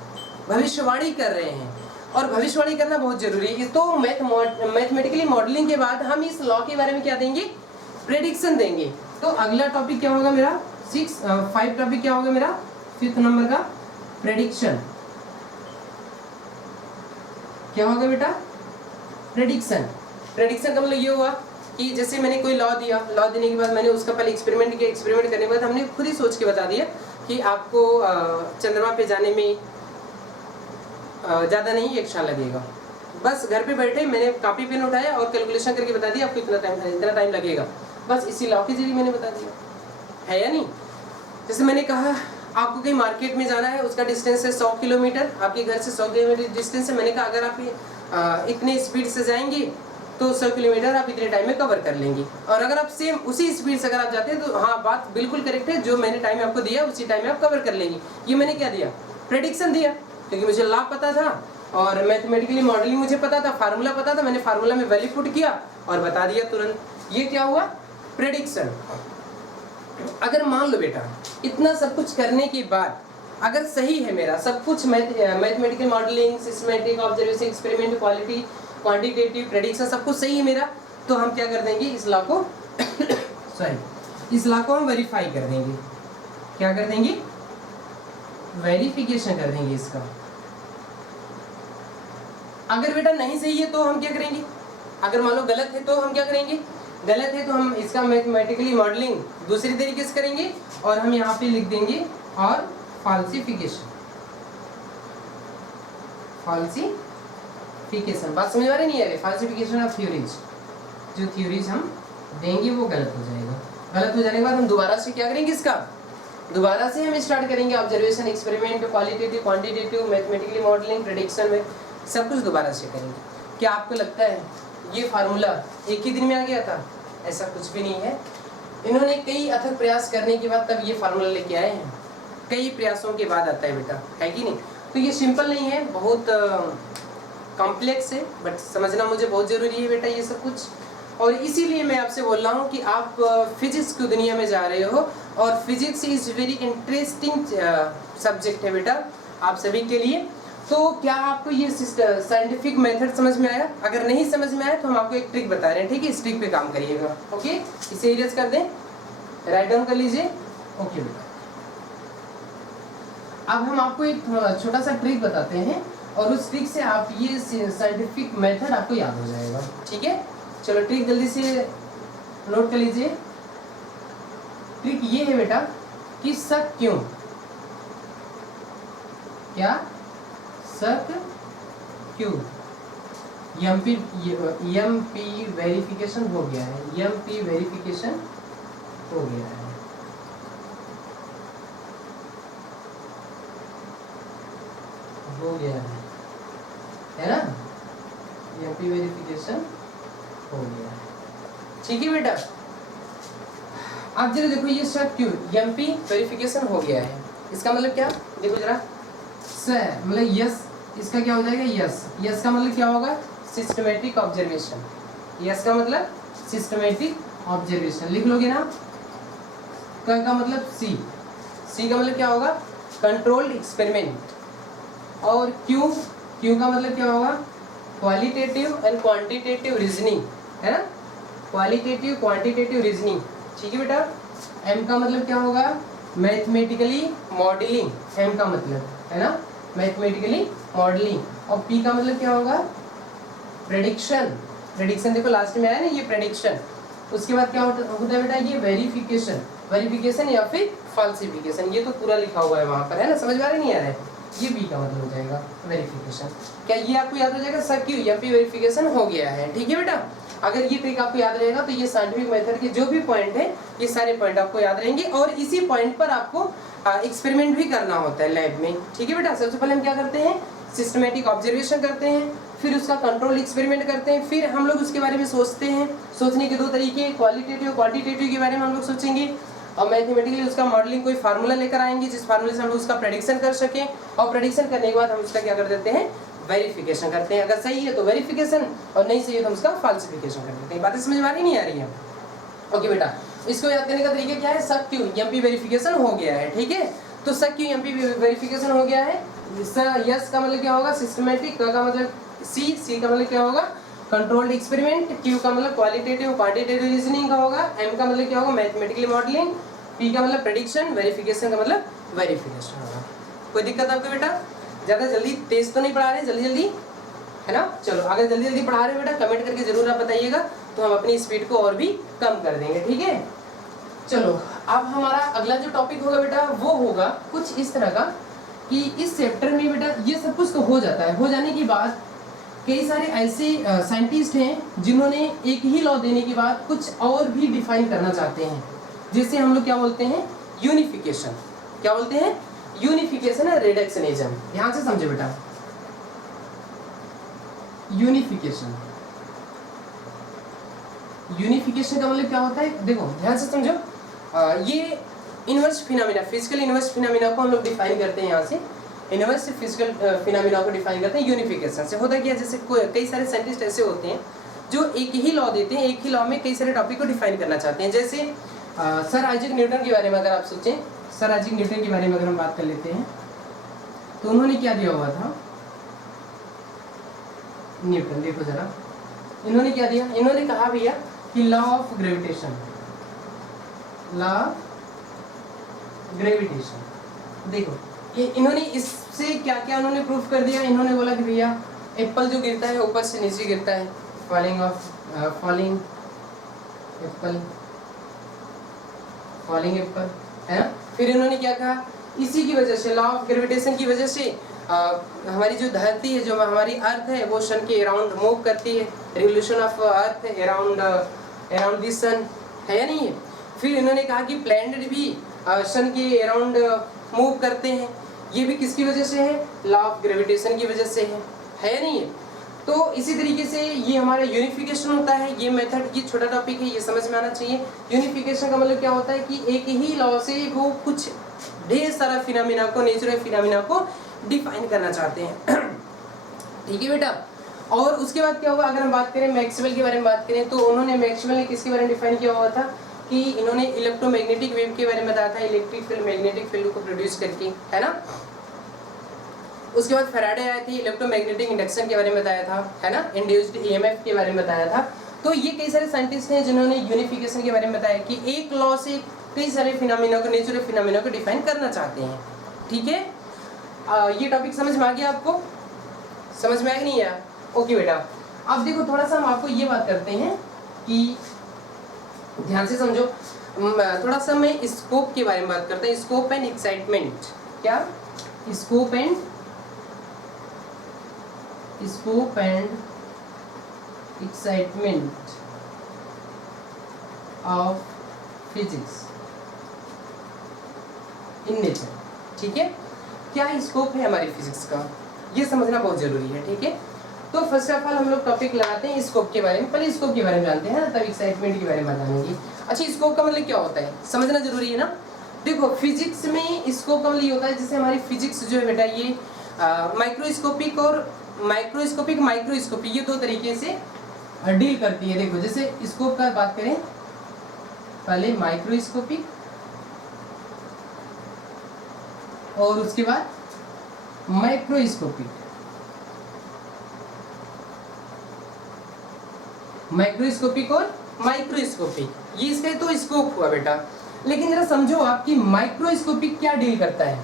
भविष्यवाणी कर रहे हैं, और भविष्यवाणी करना बहुत जरूरी है। तो मैथमेटिकली मॉडलिंग के बाद हम इस लॉ के बारे में क्या देंगे? प्रेडिक्शन देंगे। तो अगला टॉपिक क्या होगा मेरा? 5 टॉपिक क्या होगा मेरा? 5th नंबर का प्रेडिक्शन। क्या होगा बेटा? प्रेडिक्शन का मतलब ये हुआ कि जैसे मैंने कोई लॉ दिया, लॉ देने के बाद मैंने उसका पहले एक्सपेरिमेंट किया, एक्सपेरिमेंट करने के बाद हमने खुद ही सोच के बता दिया कि आपको चंद्रमा पे जाने में ज़्यादा नहीं 1 साल लगेगा। बस घर पे बैठे मैंने कॉपी पेन उठाया और कैलकुलेशन करके बता दिया आपको इतना टाइम लगेगा। बस इसी लॉ के जरिए मैंने बता दिया, है या नहीं? जैसे मैंने कहा आपको कहीं मार्केट में जाना है, उसका डिस्टेंस है 100 किलोमीटर, आपके घर से 100 किलोमीटर डिस्टेंस है। मैंने कहा अगर आप इतने स्पीड से जाएंगे तो 100 किलोमीटर आप इतने टाइम में कवर कर लेंगे। और अगर आप सेम उसी स्पीड से अगर आप जाते हैं तो हाँ, बात बिल्कुल करेक्ट है, जो मैंने टाइम आपको दिया उसी टाइम में आप कवर कर लेंगे। ये मैंने क्या दिया? प्रेडिक्शन दिया, क्योंकि मुझे लॉ पता था और मैथमेटिकली मॉडलिंग मुझे पता था, फार्मूला पता था, मैंने फार्मूला में वैल्यू पुट किया और बता दिया तुरंत। ये क्या हुआ? प्रेडिक्शन। अगर मान लो बेटा इतना सब कुछ करने के बाद अगर सही है मेरा सब कुछ, mathematical modelling, systematic, observation, experiment, quality, quantitative, prediction सब कुछ सही है मेरा, तो हम क्या कर देंगे? इस लॉ को इस लॉ को हम वेरीफाई कर देंगे। क्या कर देंगे? वेरिफिकेशन कर देंगे इसका। अगर बेटा नहीं सही है तो हम क्या करेंगे? अगर मान लो गलत है तो हम क्या करेंगे? गलत है तो हम इसका मैथमेटिकली मॉडलिंग दूसरी तरीके से करेंगे और हम यहाँ पे लिख देंगे और फाल्सिफिकेशन। बात समझ आ रही नहीं है? फाल्सिफिकेशन ऑफ थ्योरीज, जो थ्योरीज हम देंगे वो गलत हो जाएगा। गलत हो जाने के बाद हम दोबारा से क्या करेंगे? इसका दोबारा से हम स्टार्ट करेंगे। Observation, experiment, qualitative, quantitative, mathematically modelling, prediction में सब कुछ दोबारा से करेंगे। क्या आपको लगता है ये फार्मूला एक ही दिन में आ गया था? ऐसा कुछ भी नहीं है। इन्होंने कई अथक प्रयास करने के बाद तब ये फार्मूला लेके आए हैं। कई प्रयासों के बाद आता है बेटा, है कि नहीं? तो ये सिंपल नहीं है, बहुत कॉम्प्लेक्स है, बट समझना मुझे बहुत ज़रूरी है बेटा ये सब कुछ। और इसीलिए मैं आपसे बोल रहा हूँ कि आप फिजिक्स की दुनिया में जा रहे हो और physics is very interesting subject है बेटा आप सभी के लिए। तो क्या आपको ये साइंटिफिक मेथड समझ में आया? अगर नहीं समझ में आया तो हम आपको एक ट्रिक बता रहे हैं, ठीक है? इस ट्रिक पे काम करिएगा, ओके? इसे इरेज कर दें, राइट डाउन कर लीजिए, ओके बेटा। अब हम आपको एक छोटा सा ट्रिक बताते हैं और उस ट्रिक से आप ये साइंटिफिक मेथड आपको याद हो जाएगा, ठीक है? चलो ट्रिक जल्दी से नोट कर लीजिए। ट्रिक ये है बेटा कि शक क्यों, क्या शक क्यों, एमपी वेरिफिकेशन हो गया है, एमपी वेरिफिकेशन हो गया है, है ना? एमपी वेरिफिकेशन हो गया है, ठीक है बेटा? आप जरा देखो ये शक क्यों, एमपी वेरिफिकेशन हो गया है, इसका मतलब क्या? देखो जरा, मतलब यस, इसका क्या हो जाएगा? यस। यस का मतलब क्या होगा? Systematic observation. यस का मतलब सिस्टमेटिक ऑब्जर्वेशन, लिख लोगे ना? क का मतलब सी, सी का मतलब क्या होगा, कंट्रोल्ड एक्सपेरिमेंट, और क्यू, क्यू का मतलब क्या होगा, क्वालिटेटिव एंड क्वांटिटेटिव रीजनिंग, है ना, क्वालिटेटिव क्वांटिटेटिव रीजनिंग, ठीक है बेटा। एम का मतलब क्या होगा, मैथमेटिकली मॉडलिंग, एम का मतलब है ना मैथमेटिकली मॉडलिंग, और पी का मतलब क्या होगा, प्रेडिक्शन, प्रेडिक्शन देखो लास्ट में आया ना ये प्रेडिक्शन। उसके बाद क्या होता है बेटा, ये वेरिफिकेशन, वेरिफिकेशन या फिर फाल्सिफिकेशन, ये तो पूरा लिखा हुआ है वहां पर, है ना, समझ में आ रहा नहीं आ रहा है, ये बी का मतलब हो जाएगा वेरिफिकेशन। क्या ये आपको याद हो जाएगा, सब क्यों एमपी वेरिफिकेशन हो गया है, ठीक है बेटा। अगर ये ट्रिक आपको याद रहेगा तो ये साइंटिफिक मेथड के जो भी पॉइंट है ये सारे पॉइंट आपको याद रहेंगे, और इसी पॉइंट पर आपको एक्सपेरिमेंट भी करना होता है लैब में, ठीक है बेटा। सबसे पहले हम क्या करते हैं, सिस्टमेटिक ऑब्जर्वेशन करते हैं, फिर उसका कंट्रोल एक्सपेरिमेंट करते हैं, फिर हम लोग उसके बारे में सोचते हैं। सोचने के दो तरीके, क्वालिटेटिव क्वांटिटेटिव के बारे में हम लोग सोचेंगे, और मैथमेटिकली उसका मॉडलिंग कोई फार्मूला लेकर आएंगे जिस फार्मूले से हम लोग उसका प्रेडिक्शन कर सकें, और प्रेडिक्शन करने के बाद हम उसका क्या कर देते हैं, वेरिफिकेशन करते हैं। अगर सही है तो वेरिफिकेशन, और नहीं सही है तो हम उसका फाल्सिफिकेशन कर देते हैं। बातें समझ में आ रही नहीं आ रही है? ओके बेटा, इसको याद करने का तरीका क्या है, सब क्यों एमपी वेरिफिकेशन हो गया है, ठीक है। तो सब क्यों एमपी वेरिफिकेशन हो गया है, यस का मतलब क्या होगा, सिस्टमेटिक, का मतलब सी का मतलब क्या होगा, कंट्रोल्ड एक्सपेरिमेंट, क्यू का मतलब क्वालिटेटिव क्वांटिटेटिव रीजनिंग का होगा, एम का मतलब क्या होगा, मैथमेटिकली मॉडलिंग, पी का मतलब प्रेडिक्शन, वेरिफिकेशन का मतलब वेरिफिकेशन होगा। कोई दिक्कत आपको बेटा? ज्यादा जल्दी तेज तो नहीं पढ़ा रहे, जल्दी जल्दी है ना। चलो अगर जल्दी जल्दी पढ़ा रहे हो बेटा कमेंट करके जरूर आप बताइएगा, तो हम अपनी स्पीड को और भी कम कर देंगे, ठीक है। चलो अब हमारा अगला जो टॉपिक होगा बेटा वो होगा कुछ इस तरह का कि इस चैप्टर में बेटा ये सब कुछ तो हो जाता है, हो जाने के बाद कई सारे ऐसे साइंटिस्ट हैं जिन्होंने एक ही लॉ देने के बाद कुछ और भी डिफाइन करना चाहते हैं, जिसे हम लोग क्या बोलते हैं, यूनिफिकेशन। क्या बोलते हैं, यूनिफिकेशन है रिडक्शनिज्म। ध्यान से समझो बेटा, यूनिफिकेशन, यूनिफिकेशन का मतलब क्या होता है, देखो ध्यान से समझो। ये inverse phenomena, physical inverse phenomena को हम लोग डिफाइन करते हैं। यहाँ से इनवर्स फिजिकल फिनोमेना को डिफाइन करते हैं यूनिफिकेशन से। होता क्या है, जैसे कई सारे साइंटिस्ट ऐसे होते हैं जो एक ही लॉ देते हैं, एक ही लॉ में कई सारे टॉपिक को डिफाइन करना चाहते हैं। जैसे सर आइजैक न्यूटन के बारे में अगर आप सोचें, सर आइजैक न्यूटन के बारे में अगर हम बात कर लेते हैं तो उन्होंने क्या दिया हुआ था, न्यूटन देखो जरा, इन्होंने क्या दिया, इन्होंने कहा भैया कि law of gravitation, law gravitation. देखो ये इन्होंने इससे क्या क्या उन्होंने प्रूफ कर दिया। इन्होंने बोला कि भैया एप्पल जो गिरता है ऊपर से नीचे गिरता है, फॉलिंग एप्पल, फॉलिंग एप्पल, है ना। फिर इन्होंने क्या कहा, इसी की वजह से, लॉ ऑफ ग्रेविटेशन की वजह से हमारी जो धरती है, जो हमारी अर्थ है, वो सन के अराउंड मूव करती है, revolution of earth around this sun, है या नहीं है। फिर इन्होंने कहा कि प्लैनेट भी सन के अराउंड मूव करते हैं, ये भी किसकी वजह से है, लॉ ऑफ ग्रेविटेशन की वजह से है या नहीं है। तो इसी तरीके से ये हमारा यूनिफिकेशन होता है। ये मेथड, ये छोटा टॉपिक है, ये समझ में आना चाहिए। यूनिफिकेशन का मतलब क्या होता है कि एक ही लॉ से वो कुछ ढेर सारा फिनोमेना को, नेचुरल फिनोमेना को डिफाइन करना चाहते हैं, ठीक है बेटा। और उसके बाद क्या होगा, अगर हम बात करें मैक्सवेल के बारे में बात करें, तो उन्होंने, मैक्सवेल ने किसके बारे में डिफाइन किया हुआ था कि इन्होंने इलेक्ट्रोमैग्नेटिक वेव के बारे में बताया था, इलेक्ट्रिक फील्ड मैग्नेटिक फील्ड को प्रोड्यूस करके, है ना। उसके बाद फैराडे आए थे, इलेक्ट्रोमैग्नेटिक इंडक्शन के बारे में बताया था, है ना, इंड्यूस्ड ईएमएफ के बारे में बताया था। तो ये कई सारे साइंटिस्ट हैं जिन्होंने यूनिफिकेशन के बारे में बताया कि एक लॉ से कई सारे फिनोमेना को, नेचुरल फिनोमेना को डिफाइन करना चाहते हैं, ठीक है। ये टॉपिक समझ में आ गया आपको, समझ में आया नहीं आया? ओके बेटा, अब देखो थोड़ा सा हम आपको ये बात करते हैं कि ध्यान से समझो, थोड़ा सा मैं स्कोप के बारे में बात करते हैं, स्कोप एंड एक्साइटमेंट। क्या, scope and excitement of physics in nature, ठीक है। क्या स्कोप है हमारी फिजिक्स का, ये समझना बहुत जरूरी है, ठीक है। तो फर्स्ट ऑफ ऑल हम लोग टॉपिक लगाते हैं स्कोप के बारे में। पहले स्कोप के बारे में जानते हैं, तब एक्साइटमेंट के बारे में जानेंगे। अच्छा, स्कोप का मतलब क्या होता है, समझना जरूरी है ना। देखो फिजिक्स में स्कोप का मतलब ये होता है, जैसे हमारी फिजिक्स जो है बेटा, ये माइक्रोस्कोपिक और माइक्रोस्कोपिक ये दो तरीके से डील करती है। देखो जैसे स्कोप का बात करें, पहले माइक्रोस्कोपिक और उसके बाद माइक्रोस्कोपिक। माइक्रोस्कोपिक और माइक्रोस्कोपिक, ये इसका तो स्कोप हुआ बेटा। लेकिन जरा समझो आपकी माइक्रोस्कोपिक क्या डील करता है।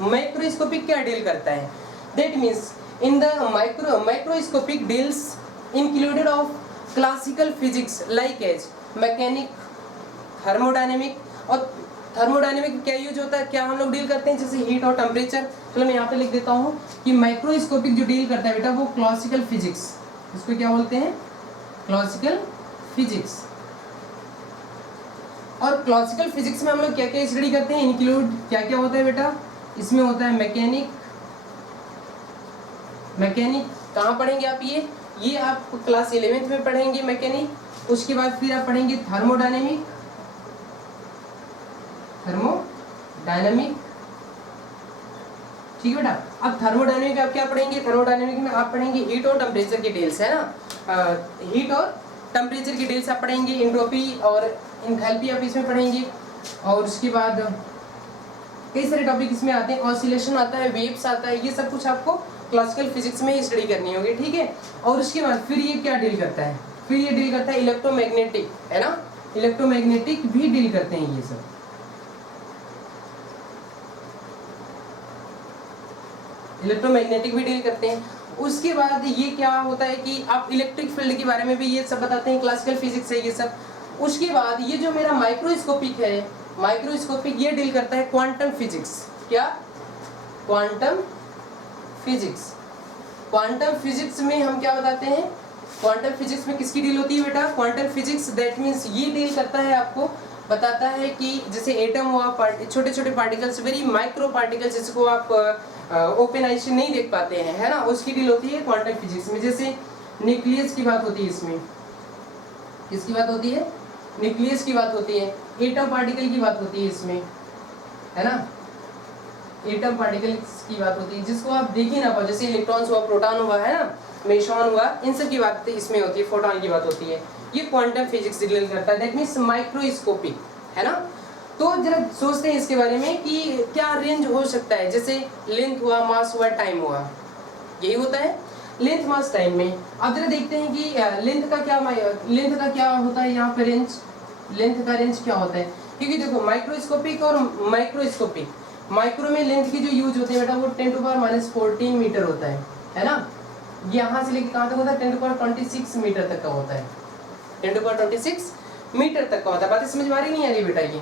माइक्रोस्कोपिक क्या डील करता है? That means in the microscopic deals included of classical physics like as mechanic, thermodynamic. और थर्मोडायनेमिक क्या यूज होता है, क्या हम लोग डील करते हैं, जैसे हीट और टेम्परेचर। चलो मैं यहाँ पे लिख देता हूँ कि माइक्रोस्कोपिक जो डील करता है बेटा वो क्लासिकल फिजिक्स, इसको क्या बोलते हैं, क्लासिकल फिजिक्स। और क्लासिकल फिजिक्स में हम लोग क्या क्या स्टडी करते हैं, इंक्लूड क्या क्या होता है बेटा, इसमें होता है मैकेनिक कहाँ पढ़ेंगे आप, ये आप क्लास 11th में पढ़ेंगे मैकेनिक। उसके बाद फिर आप पढ़ेंगे थर्मोडायनेमिक, ठीक है बेटा। अब थर्मोडायनेमिक आप क्या पढ़ेंगे, थर्मोडायनेमिक में आप पढ़ेंगे हीट और टेम्परेचर के डिटेल्स, है ना। हीट और टेम्परेचर की डिटेल्स आप पढ़ेंगे, एंट्रोपी और एंथैल्पी आप इसमें पढ़ेंगे। और उसके बाद कई सारे टॉपिक इसमें आते हैं, ऑसिलेशन आता है, वेव्स आता है, ये सब कुछ आपको क्लासिकल फिजिक्स में ही स्टडी करनी होगी, ठीक है। और उसके बाद फिर ये क्या डील करता है, फिर ये डील करता है इलेक्ट्रोमैग्नेटिक, है ना, इलेक्ट्रोमैग्नेटिक भी डील करते हैं ये सब। इलेक्ट्रोमैग्नेटिक भी डील करते हैं। उसके बाद ये क्या होता है कि आप इलेक्ट्रिक फील्ड के बारे में भी ये सब बताते हैं, क्लासिकल फिजिक्स है ये सब। उसके बाद ये जो मेरा माइक्रोस्कोपिक है, माइक्रोस्कोपिक ये डील करता है क्वांटम फिजिक्स। क्या? Quantum physics. क्वांटम फिजिक्स में हम क्या बताते हैं, क्वांटम फिजिक्स में किसकी डील होती है बेटा, क्वांटम फिजिक्स। दैट मीन्स ये डील करता है, आपको बताता है कि जैसे एटम हुआ, छोटे छोटे पार्टिकल्स, वेरी माइक्रो पार्टिकल्स, जिसको आप ओपन आई से नहीं देख पाते हैं, है ना, उसकी डील होती है क्वांटम फिजिक्स में। जैसे न्यूक्लियस की बात होती है इसमें, किसकी बात होती है, न्यूक्लियस की बात होती है, एटम पार्टिकल की बात होती है इसमें, है ना, एटम पार्टिकल्स की बात होती है, जिसको आप देख ही ना पाओ, जैसे इलेक्ट्रॉन्स हुआ, प्रोटॉन हुआ, है ना, मेसॉन हुआ, इन सब की बात इसमें होती है, फोटॉन की बात होती है। ये क्वांटम फिजिक्स डील करता है, दैट मीन्स माइक्रोस्कोपिक, है ना। तो जरा सोचते हैं इसके बारे में कि क्या रेंज हो सकता है, जैसे लेंथ हुआ, मास हुआ, टाइम हुआ, यही होता है लेंथ, मास, टाइम में। अब जरा देखते हैं कि लेंथ का क्या होता है यहाँ पे, लेंथ का रेंज क्या होता है। क्योंकि देखो माइक्रोस्कोपिक और माइक्रोस्कोपिक, माइक्रो में लेंथ की जो यूज होती है बेटा वो 10⁻14 मीटर होता है ना। यहाँ से लेकर कहाँ तक होता है, 10⁻26 मीटर तक का होता है, 10⁻26 मीटर तक का होता है। बातें समझ में आ रही नहीं आ रही बेटा? ये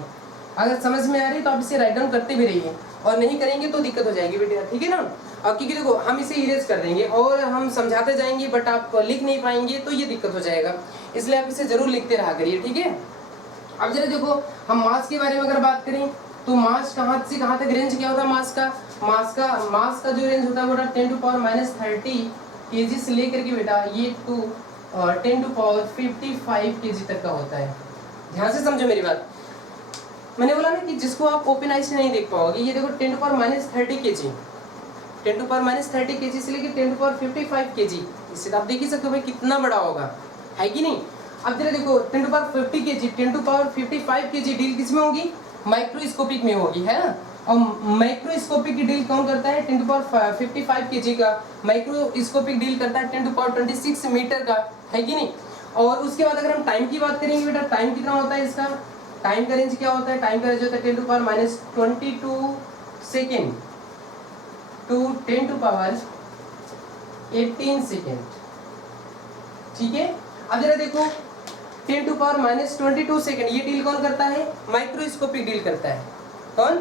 अगर समझ में आ रही तो आप इसे राइट डाउन करते भी रहिए, और नहीं करेंगे तो दिक्कत हो जाएगी बेटा, ठीक है ना। अब क्योंकि देखो हम इसे इरेज कर देंगे और हम समझाते जाएंगे, बट आप लिख नहीं पाएंगे तो ये दिक्कत हो जाएगा, इसलिए आप इसे जरूर लिखते रहा करिए, ठीक है। अब जरा देखो हम मास के बारे में अगर बात करें तो मास कहाँ से कहाँ तक रेंज क्या होता है मास का जो रेंज होता है वो 10⁻30 kg से लेकर के बेटा ये टू 10⁻55 kg तक का होता है। ध्यान से समझो मेरी बात, मैंने बोला ना कि जिसको आप ओपन आई से नहीं देख पाओगे, ये देखो 10⁻30 kg, 10⁻30 kg से लेकर 10⁻55 kg, इससे तो आप देख ही सकते हो भाई कितना बड़ा होगा, है कि नहीं। अब जरा देखो 10⁻50 kg, 10⁻55 kg डील किस में होगी, माइक्रोस्कोपिक में होगी, है ना। और माइक्रोस्कोपिक की डील कौन करता है, 10⁻55 kg का माइक्रोस्कोपिक डील करता है 10⁻26 मीटर का, है कि नहीं। और उसके बाद अगर हम टाइम की बात करेंगे बेटा, टाइम कितना होता है इसका, टाइम का रेंज क्या होता है, टाइम का रेंज होता है 10⁻22 सेकेंड टू 10⁻18 सेकेंड, ठीक है। अब जरा देखो 10⁻22 सेकेंड ये डील कौन करता है, माइक्रोस्कोपिक डील करता है, कौन,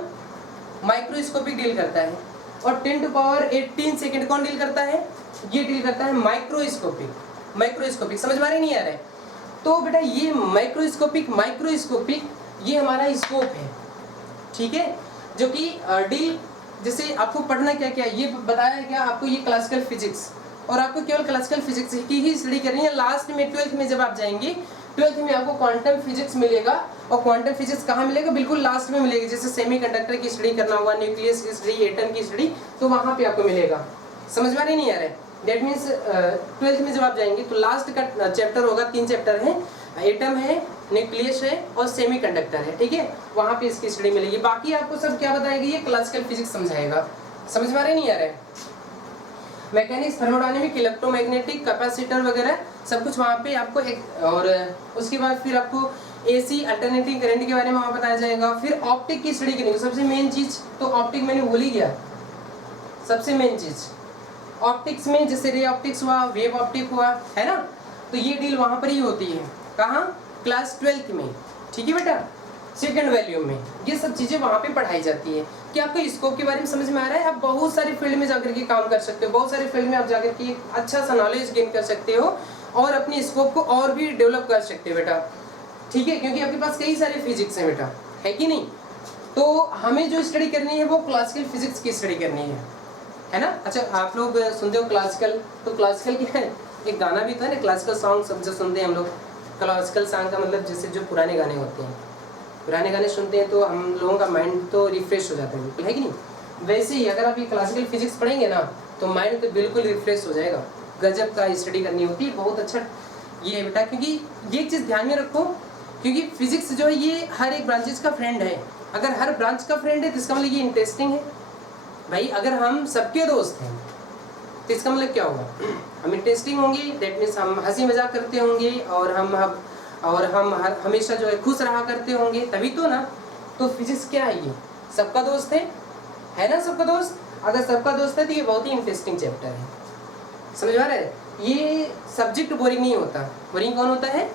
माइक्रोस्कोपिक डील करता है। और 10⁻18 सेकेंड कौन डील करता है, ये डील करता है माइक्रोस्कोपिक। समझ में आ रही नहीं आ रहा है? तो बेटा ये माइक्रोस्कोपिक ये हमारा स्कोप है, ठीक है, जो कि डील, जैसे आपको पढ़ना क्या क्या ये बताया क्या आपको, ये क्लासिकल फिजिक्स, और आपको केवल क्लासिकल फिजिक्स की ही स्टडी करनी है। लास्ट में 12th में जब आप जाएंगे, 12th में आपको क्वांटम फिजिक्स मिलेगा, और क्वांटम फिजिक्स कहाँ मिलेगा, बिल्कुल लास्ट में मिलेगा। जैसे सेमीकंडक्टर की स्टडी करना हुआ, न्यूक्लियस की स्टडी, एटम की स्टडी, तो वहाँ पे आपको मिलेगा। समझ में नहीं आ रहा है? दैट मीन्स 12th में जब आप जाएंगे तो लास्ट का चैप्टर होगा, 3 चैप्टर हैं, एटम है, न्यूक्लियस है और सेमीकंडक्टर है, ठीक है, वहां पे इसकी स्टडी मिलेगी। बाकी आपको सब क्या बताएगा, ये क्लासिकल फिजिक्स समझाएगा। समझ में आ रहा है नहीं आ रहा है? मैकेनिक्स, थर्मोडायनेमिक, इलेक्ट्रोमैग्नेटिक, कैपेसिटर वगैरह सब कुछ वहाँ पे आपको एक, और उसके बाद फिर आपको एसी अल्टरनेटिंग करंट के बारे में वहाँ बताया जाएगा। फिर ऑप्टिक की स्टडी करेंगे, सबसे मेन चीज तो ऑप्टिक मैंने भूल ही गया, सबसे मेन चीज ऑप्टिक्स में जैसे रे ऑप्टिक्स हुआ, वेव ऑप्टिक हुआ, है ना, तो ये डील वहाँ पर ही होती है। कहाँ? क्लास 12th में, ठीक है बेटा, सेकंड वैल्यू में ये सब चीजें वहाँ पे पढ़ाई जाती है। कि आपको स्कोप के बारे में समझ में आ रहा है? आप बहुत सारी फील्ड में जाकर के काम कर सकते हो, बहुत सारी फील्ड में आप जाकर के अच्छा सा नॉलेज गेन कर सकते हो और अपने स्कोप को और भी डेवलप कर सकते हो बेटा, ठीक है, क्योंकि आपके पास कई सारे फिजिक्स हैं बेटा, है कि नहीं। तो हमें जो स्टडी करनी है वो क्लासिकल फिजिक्स की स्टडी करनी है ना। अच्छा, आप लोग सुनते हो क्लासिकल, तो क्लासिकल क्या है, एक गाना भी था ना, क्लासिकल सॉन्ग सब जो सुनते हैं हम लोग। क्लासिकल सॉन्ग का मतलब जैसे जो पुराने गाने होते हैं, पुराने गाने सुनते हैं तो हम लोगों का माइंड तो रिफ्रेश हो जाता है बिल्कुल, है कि नहीं। वैसे ही अगर आप ये क्लासिकल फिजिक्स पढ़ेंगे ना तो माइंड तो बिल्कुल रिफ्रेश हो जाएगा। गजब का स्टडी करनी होती है, बहुत अच्छा ये है बेटा। क्योंकि ये चीज़ ध्यान में रखो, क्योंकि फिजिक्स जो है ये हर एक ब्रांचेस का फ्रेंड है। अगर हर ब्रांच का फ्रेंड है तो इसका मतलब ये इंटरेस्टिंग है भाई। अगर हम सबके दोस्त हैं तो इसका मतलब क्या होगा, हम इंटरेस्टिंग होंगे, दैट मीन्स हम हंसी मजाक करते होंगे और हम हमेशा जो है खुश रहा करते होंगे, तभी तो ना। तो फिजिक्स क्या है, ये सबका दोस्त है ना, सबका दोस्त। अगर सबका दोस्त है तो ये बहुत ही इंटरेस्टिंग चैप्टर है, समझ आ रहा है। ये सब्जेक्ट बोरिंग नहीं होता। बोरिंग कौन होता है?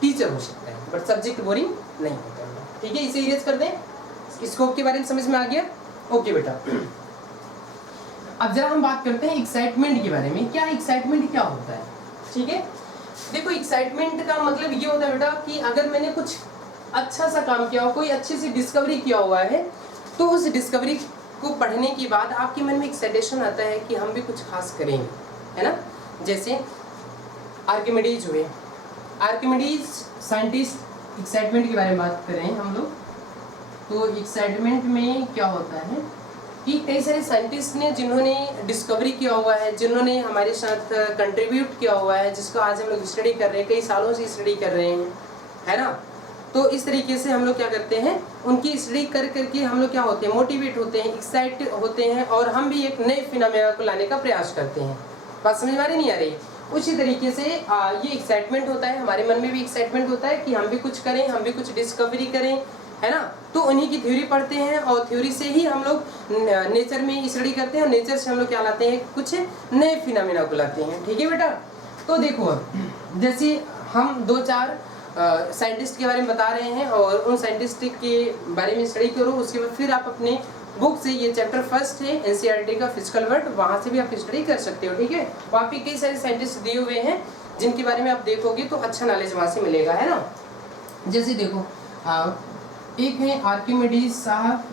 टीचर हो सकता है, बट सब्जेक्ट बोरिंग नहीं होता, ठीक है। इसे इरेज कर दें। स्कोप के बारे में समझ में आ गया? ओके बेटा। अब जरा हम बात करते हैं एक्साइटमेंट के बारे में। क्या एक्साइटमेंट क्या होता है, ठीक है। देखो, एक्साइटमेंट का मतलब ये होता है बेटा कि अगर मैंने कुछ अच्छा सा काम किया हो, कोई अच्छी सी डिस्कवरी किया हुआ है, तो उस डिस्कवरी को पढ़ने के बाद आपके मन में एक्साइटेशन आता है कि हम भी कुछ खास करेंगे, है ना। जैसे आर्किमिडीज हुए, आर्किमिडीज साइंटिस्ट, एक्साइटमेंट के बारे में बात करें हम लोग, तो एक्साइटमेंट में क्या होता है कि कई सारे साइंटिस्ट ने जिन्होंने डिस्कवरी किया हुआ है, जिन्होंने हमारे साथ कंट्रीब्यूट किया हुआ है, जिसको आज हम लोग स्टडी कर रहे हैं, कई सालों से स्टडी कर रहे हैं, है ना। तो इस तरीके से हम लोग क्या करते हैं, उनकी स्टडी कर करके हम लोग क्या होते हैं, मोटिवेट होते हैं, एक्साइटेड होते हैं, और हम भी एक नए फिनोमेना को लाने का प्रयास करते हैं। बात समझ में आ रही नहीं आ रही? उसी तरीके से ये एक्साइटमेंट होता है, हमारे मन में भी एक्साइटमेंट होता है कि हम भी कुछ करें, हम भी कुछ डिस्कवरी करें, है ना। तो उन्हीं की थ्योरी पढ़ते हैं और थ्योरी से ही हम लोग नेचर में स्टडी करते हैं, और नेचर से हम लोग क्या लाते हैं, कुछ नए फिनोमेना को लाते हैं, ठीक है बेटा। तो देखो, जैसे हम 2-4 साइंटिस्ट के बारे में बता रहे हैं और उन साइंटिस्ट के बारे में स्टडी करो, उसके बाद फिर आप अपने बुक से, ये चैप्टर फर्स्ट है एनसीईआरटी का फिजिकल वर्ल्ड, वहाँ से भी आप स्टडी कर सकते हो, ठीक है। वहाँ पे कई सारे साइंटिस्ट दिए हुए हैं जिनके बारे में आप देखोगे तो अच्छा नॉलेज वहाँ से मिलेगा, है ना। जैसे देखो, एक है आर्किमिडीज साहब।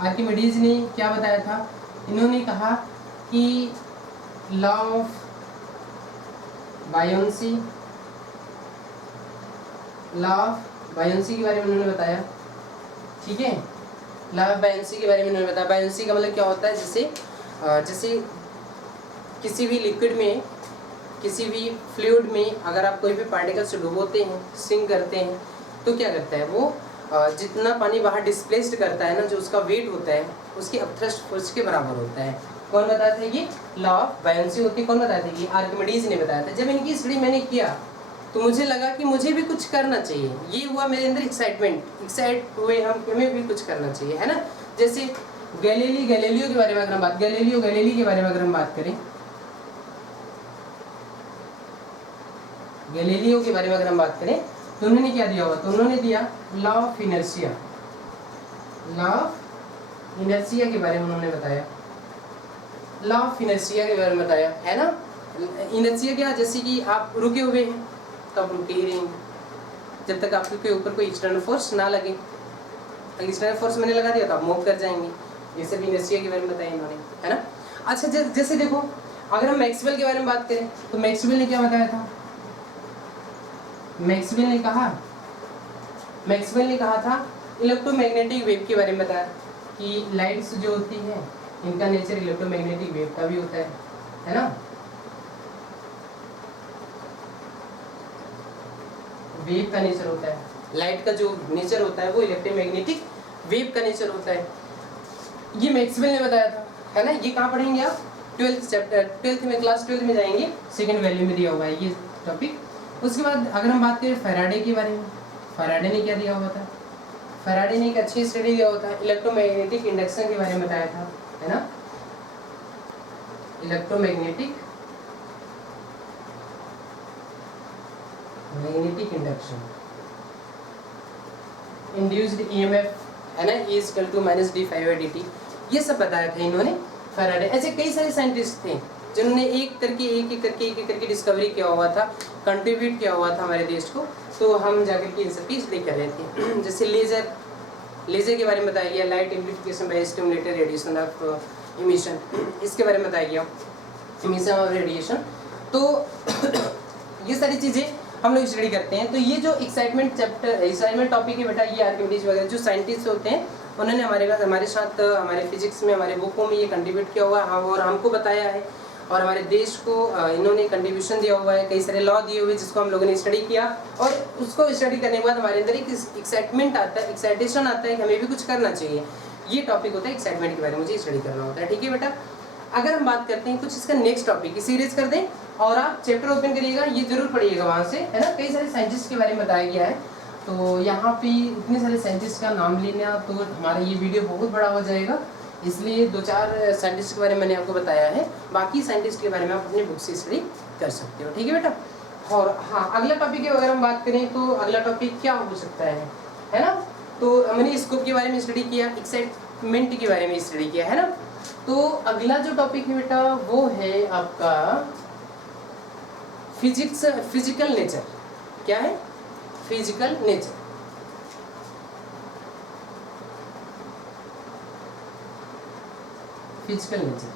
आर्किमिडीज ने क्या बताया था, इन्होंने कहा कि law of buoyancy, law of buoyancy के बारे में उन्होंने बताया, ठीक है। लॉ ऑफ बायोंसी के बारे में उन्होंने बताया। बायोंसी का मतलब क्या होता है, जैसे किसी भी लिक्विड में, किसी भी फ्लूइड में अगर आप कोई भी पार्टिकल से डुबोते हैं, सिंक करते हैं, तो क्या करता है वो, जितना पानी बाहर डिस्प्लेस्ड करता है ना, जो उसका वेट होता है उसके अपथ्रस्ट फोर्स के बराबर होता है। कौन बताया था ये? लॉ ऑफ बायोंसी होती है। कौन बताया था? ये आर्किमिडीज ने बताया था। जब इनकी स्टडी मैंने किया तो मुझे लगा कि मुझे भी कुछ करना चाहिए, ये हुआ मेरे अंदर एक्साइटमेंट, एक्साइट हुए हमें भी कुछ करना चाहिए, है ना। जैसे गैलीलियो के बारे में अगर हम बात, गैलीली के बारे में अगर हम बात करें, गैलीलियो के बारे में अगर हम बात करें तो उन्होंने क्या दिया हुआ, तो उन्होंने दिया law of inertia. Law of inertia के बारे में उन्होंने बताया, लॉ ऑफ इनर्शिया के बारे में बताया, है ना। इनर्शिया क्या, जैसे कि आप रुके हुए हैं तो आप रुके ही रहेंगे जब तक आपके ऊपर कोई एक्सटर्नल फोर्स ना लगे। अगर एक्सटर्नल फोर्स मैंने लगा दिया तो आप मूव कर जाएंगे। ये सब इनर्शिया के बारे में बताया इन्होंने, है ना। अच्छा, जैसे देखो, अगर हम मैक्सवेल के बारे में बात करें तो मैक्सवेल ने क्या बताया था, मैक्सवेल ने कहा था इलेक्ट्रोमैग्नेटिक वेव के बारे में बताया कि लाइट्स जो होती है इनका नेचर इलेक्ट्रोमैग्नेटिक वेव का भी होता है ना। वेव का नेचर होता है, लाइट का जो नेचर होता है वो इलेक्ट्रोमैग्नेटिक वेव का नेचर होता है। ये मैक्सवेल ने बताया था, है ना। ये कहाँ पढ़ेंगे आप? 12th में, क्लास 12 में जाएंगे, सेकंड वैल्यू में दिया हुआ है ये टॉपिक। उसके बाद अगर हम बात करें फैराडे के बारे में, फैराडे ने क्या दिया हुआ था? फैराडे ने एक अच्छी स्टडी दिया हुआ था, इलेक्ट्रोमैग्नेटिक इंडक्शन के बारे में बताया था, है ना। मैग्नेटिक इंडक्शन, इंड्यूस्ड ईएमएफ, है ना, E = -d∅dt, ये सब बताया था इन्होंने, फैराडे। ऐसे कई सारे साइंटिस्ट थे जिन्होंने एक एक करके डिस्कवरी किया हुआ था, कंट्रीब्यूट किया हुआ था हमारे देश को। तो हम जाकर के इन सब की स्टडी कर रहे थे। जैसे लेज़र के बारे में बताया गया, light amplification by stimulated radiation of emission, इसके बारे में बताया गया, इमिशन ऑफ रेडिएशन। तो ये सारी चीज़ें हम लोग स्टडी करते हैं। तो ये जो एक्साइटमेंट टॉपिक है बेटा, ये आर्किमिडीज वगैरह जो साइंटिस्ट होते हैं उन्होंने हमारे साथ हमारे फिजिक्स में, हमारे बुकों में ये कंट्रीब्यूट किया हुआ है और हमको बताया है, और हमारे देश को इन्होंने कंट्रीब्यूशन दिया हुआ है, कई सारे लॉ दिए हुए जिसको हम लोगों ने स्टडी किया, और उसको स्टडी करने के बाद हमारे अंदर एक एक्साइटमेंट आता है, एक्साइटेशन आता है कि हमें भी कुछ करना चाहिए। ये टॉपिक होता है एक्साइटमेंट के बारे में मुझे स्टडी करना होता है, ठीक है बेटा। अगर हम बात करते हैं कुछ इसका नेक्स्ट टॉपिक, इसे इरेज कर दें और आप चैप्टर ओपन करिएगा, ये जरूर पढ़िएगा वहाँ से, है ना। कई सारे साइंटिस्ट के बारे में बताया गया है, तो यहाँ पे इतने सारे साइंटिस्ट का नाम लेना तो हमारा ये वीडियो बहुत बड़ा हो जाएगा, इसलिए 2-4 साइंटिस्ट के बारे में मैंने आपको बताया है। बाकी साइंटिस्ट के बारे में आप अपनी बुक से स्टडी कर सकते हो, ठीक है बेटा। और हाँ, अगला टॉपिक की अगर हम बात करें तो अगला टॉपिक क्या हो सकता है ना। तो हमने स्कोप के बारे में स्टडी किया, एक्साइटमेंट के बारे में स्टडी किया, है ना। तो अगला जो टॉपिक है बेटा वो है आपका फिजिकल नेचर। क्या है? Physical nature. फिजिकल नेचर,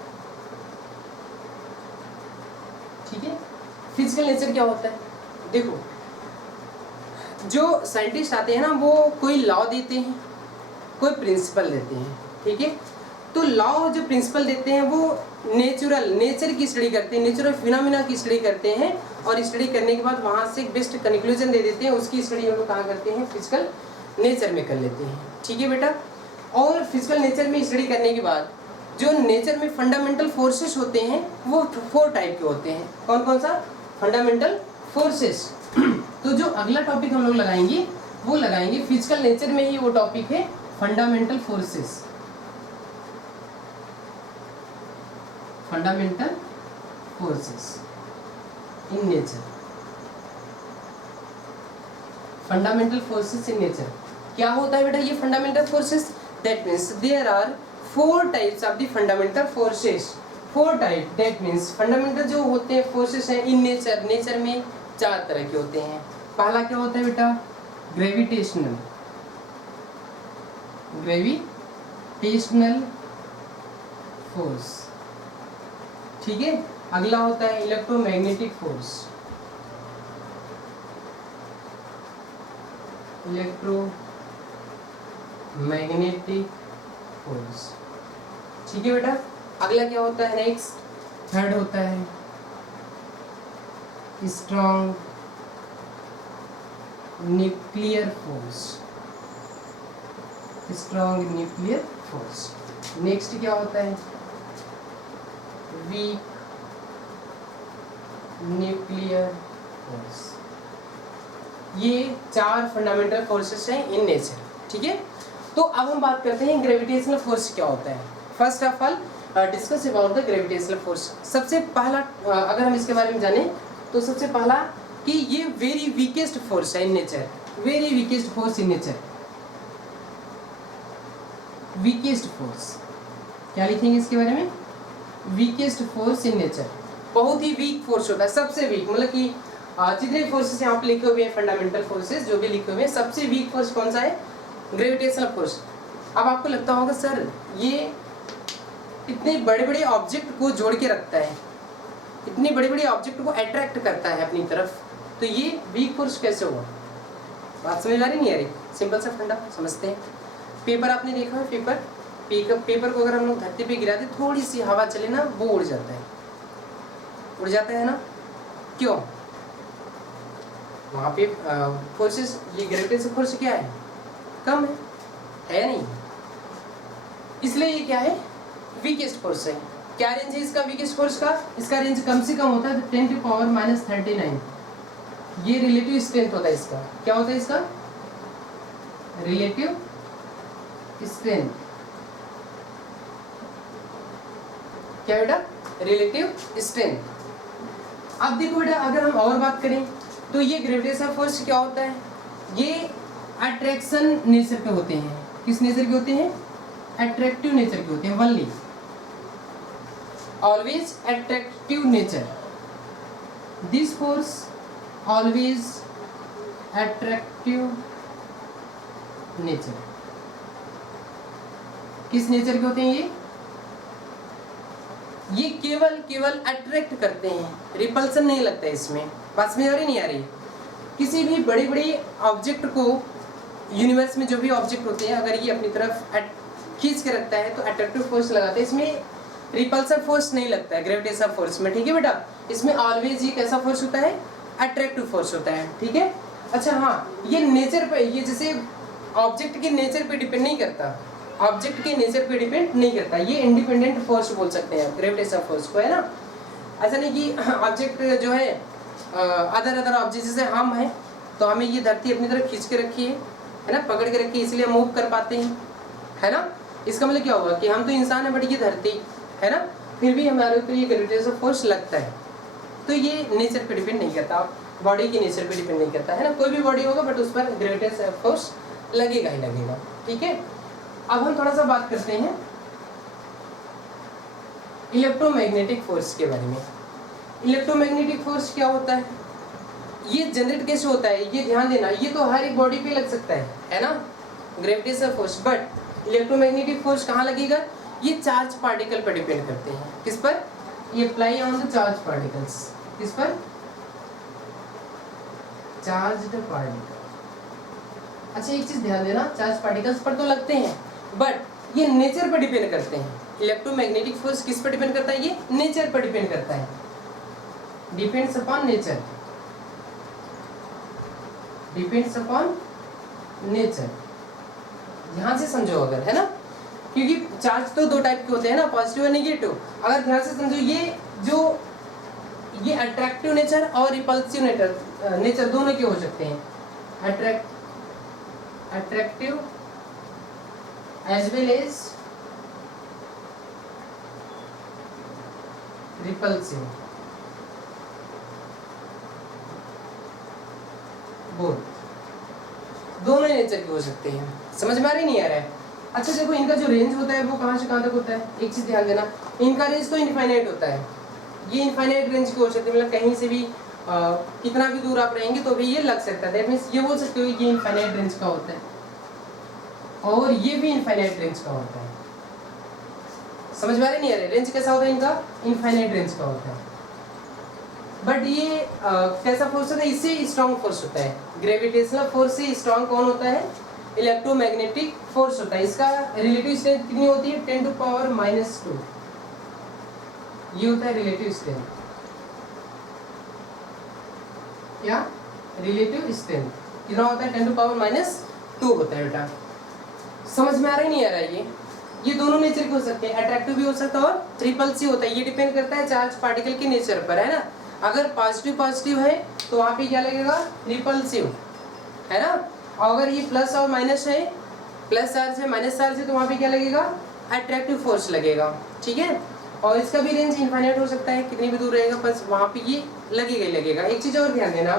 ठीक है। फिजिकल नेचर क्या होता है? देखो, जो साइंटिस्ट आते हैं ना वो कोई लॉ देते हैं, कोई प्रिंसिपल देते हैं, ठीक है। तो लॉ जो प्रिंसिपल देते हैं वो नेचर की स्टडी करते हैं, नेचुरल फिनोमिना की स्टडी करते हैं, और स्टडी करने के बाद वहाँ से एक बेस्ट कंक्लूजन दे देते हैं। उसकी स्टडी हम लोग कहाँ करते हैं? फिजिकल नेचर में कर लेते हैं, ठीक है बेटा। और फिजिकल नेचर में स्टडी करने के बाद जो नेचर में फंडामेंटल फोर्सेस होते हैं वो 4 टाइप के होते हैं। कौन कौन सा? Fundamental forces. तो जो अगला टॉपिक हम लोग लगाएंगे वो लगाएंगे फिजिकल नेचर में ही, वो टॉपिक है fundamental forces. Fundamental forces in nature. Fundamental forces in nature क्या होता है बेटा? ये fundamental forces, that means there are 4 types of the fundamental forces. 4 type, that means fundamental जो होते हैं फोर्सेस हैं इन नेचर, नेचर में 4 तरह के होते हैं। पहला क्या होता है बेटा? ग्रेविटेशनल फोर्स, ठीक है। अगला होता है इलेक्ट्रोमैग्नेटिक फोर्स, ठीक है बेटा। अगला क्या होता है? नेक्स्ट, थर्ड होता है स्ट्रॉन्ग न्यूक्लियर फोर्स। नेक्स्ट क्या होता है? Week nuclear force. ये 4 फंडामेंटल फोर्सेस हैं इन नेचर, ठीक है। तो अब हम बात करते हैं ग्रेविटेशनल फोर्स क्या होता है। First of all discuss about the gravitational force. सबसे पहला अगर हम इसके बारे में जाने तो सबसे पहला कि ये वेरी वीकेस्ट फोर्स है in nature, very weakest force in nature. Weakest force क्या लिखेंगे इसके बारे में? वीकेस्ट फोर्स इन नेचर, बहुत ही वीक फोर्स होता है, सबसे वीक। मतलब कि जितने फोर्सेस यहाँ पे लिखे हुए हैं, फंडामेंटल फोर्सेस जो भी लिखे हुए हैं, सबसे वीक फोर्स कौन सा है? Gravitational force. अब आपको लगता होगा सर ये इतने बड़े बड़े ऑब्जेक्ट को जोड़ के रखता है, इतनी बड़ी बड़ी ऑब्जेक्ट को अट्रैक्ट करता है अपनी तरफ, तो ये वीक फोर्स कैसे हुआ? बात समझ आ रही नहीं आ रही? सिंपल सा फंडा समझते हैं। पेपर आपने देखा है, पेपर को अगर हम लोग धरती पे गिरा दे, थोड़ी सी हवा चले ना वो उड़ जाता है, ना। क्यों? वहाँ पे फोर्सेस, ये ग्रेविटेशनल फोर्स क्या है, कम है नहीं, इसलिए ये क्या है, वीकेस्ट फोर्स है। क्या रेंज है इसका वीकेस्ट फोर्स का, इसका रेंज कम से कम होता है 10⁻⁻39। ये रिलेटिव स्ट्रेंथ होता है इसका, क्या होता है इसका रिलेटिव स्ट्रेंथ, क्या बेटा, रिलेटिव स्ट्रेंथ। अब देखो बेटा, अगर हम और बात करें तो ये ग्रेविटेशनल फोर्स क्या होता है, ये अट्रैक्शन नेचर के होते हैं। किस नेचर के होते हैं, अट्रैक्टिव नेचर के होते हैं, only always attractive nature. This force always attractive nature. किस नेचर के होते हैं ये केवल अट्रैक्ट करते हैं, रिपल्सन नहीं लगता है इसमें। बात समझ आ रही नहीं आ रही, किसी भी बड़ी बड़ी ऑब्जेक्ट को, यूनिवर्स में जो भी ऑब्जेक्ट होते हैं, अगर ये अपनी तरफ खींच के रखता है तो अट्रैक्टिव फोर्स लगाते हैं, इसमें रिपल्सिव फोर्स नहीं लगता है ग्रेविटेशनल फोर्स में, ठीक है बेटा। इसमें ऑलवेज ये कैसा फोर्स होता है, अट्रैक्टिव फोर्स होता है, ठीक है। अच्छा हाँ, ये नेचर पे, ये जैसे ऑब्जेक्ट के नेचर पे डिपेंड नहीं करता, ऑब्जेक्ट के नेचर पे डिपेंड नहीं करता, ये इंडिपेंडेंट फोर्स बोल सकते हैं ग्रेविटेशनल फोर्स को, है ना। ऐसा नहीं कि ऑब्जेक्ट जो है अदर ऑब्जेक्ट, जैसे हम हैं तो हमें ये धरती अपनी तरफ खींच के रखी है ना, पकड़ के रखी है, इसलिए मूव कर पाते हैं, है ना। इसका मतलब क्या होगा कि हम तो इंसान है, बट ये धरती है ना, फिर भी हमारे ऊपर ये ग्रेविटेशनल फोर्स लगता है। तो ये नेचर पे डिपेंड नहीं करता, बॉडी के नेचर पे डिपेंड नहीं करता, है ना। कोई भी बॉडी होगा बट उस पर ग्रेविटेशनल फोर्स लगेगा ही लगेगा, ठीक है। अब हम थोड़ा सा बात करते हैं इलेक्ट्रोमैग्नेटिक फोर्स के बारे में। इलेक्ट्रोमैग्नेटिक फोर्स क्या होता है, ये जनरेट कैसे होता है, ये ध्यान देना, ये तो हर एक बॉडी पे लग सकता है ना, gravitational force. But electromagnetic force कहाँ लगेगा, ये चार्ज पार्टिकल पर डिपेंड करते हैं। किस पर, ये apply on the charge particles. किस पर, चार्ज्ड पार्टिकल। अच्छा एक चीज ध्यान देना, चार्ज पार्टिकल्स पर तो लगते हैं बट ये नेचर पर डिपेंड करते हैं। इलेक्ट्रोमैग्नेटिक फोर्स किस पर डिपेंड करता है, ये नेचर पर डिपेंड करता है, depends upon nature, depends upon nature. ध्यान से समझो अगर, है ना, क्योंकि चार्ज तो दो टाइप के होते हैं ना, पॉजिटिव और नेगेटिव। अगर ध्यान से समझो, ये अट्रैक्टिव नेचर और रिपल्सिव नेचर दोनों के हो सकते हैं, attractive as well as repulsive, दोनों नेचर के हो सकते हैं। समझ में आ रही नहीं आ रहा है। अच्छा देखो, इनका जो रेंज होता है वो कहाँ से कहाँ तक होता है, एक चीज ध्यान देना, इनका रेंज तो इनफाइनाइट होता है, ये इनफाइनाइट रेंज की हो सकती है, मतलब कहीं से भी कितना भी दूर आप रहेंगे तो भी ये लग सकता है। दैट मीन्स ये बोल सकते हो ये इनफाइनाइट रेंज का होता है, और ये भी इनफाइनाइट रेंज का होता है। समझ में आ रही नहीं आ रही, रेंज कैसा होता है इनका, इनफाइनाइट रेंज का होता है। बट ये कैसा फोर्स होता है, इससे स्ट्रॉन्ग फोर्स होता है, ग्रेविटेशनल फोर्स से स्ट्रॉन्ग कौन होता है, इलेक्ट्रोमैग्नेटिक फोर्स होता है। इसका रिलेटिव स्ट्रेंथ कितनी होती है, 10⁻⁻², ये होता है रिलेटिव स्ट्रेंथ। क्या, रिलेटिव स्ट्रेंथ कितना होता है, 10⁻⁻² होता है बेटा। समझ में आ रहा है नहीं आ रहा है, ये दोनों नेचर के हो सकते हैं, अट्रैक्टिव भी हो सकता है और रिपल्सिव होता है, ये डिपेंड करता है चार्ज पार्टिकल के नेचर पर, है ना। अगर पॉजिटिव है तो वहाँ पे क्या लगेगा, रिपल्सिव, है ना। और अगर ये प्लस और माइनस है, प्लस चार्ज है माइनस चार्ज है, तो वहाँ पे क्या लगेगा, अट्रैक्टिव फोर्स लगेगा, ठीक है। और इसका भी रेंज इनफाइनाइट हो सकता है, कितनी भी दूर रहेगा, बस वहाँ पे ये लगेगा ही लगेगा। एक चीज़ और ध्यान देना,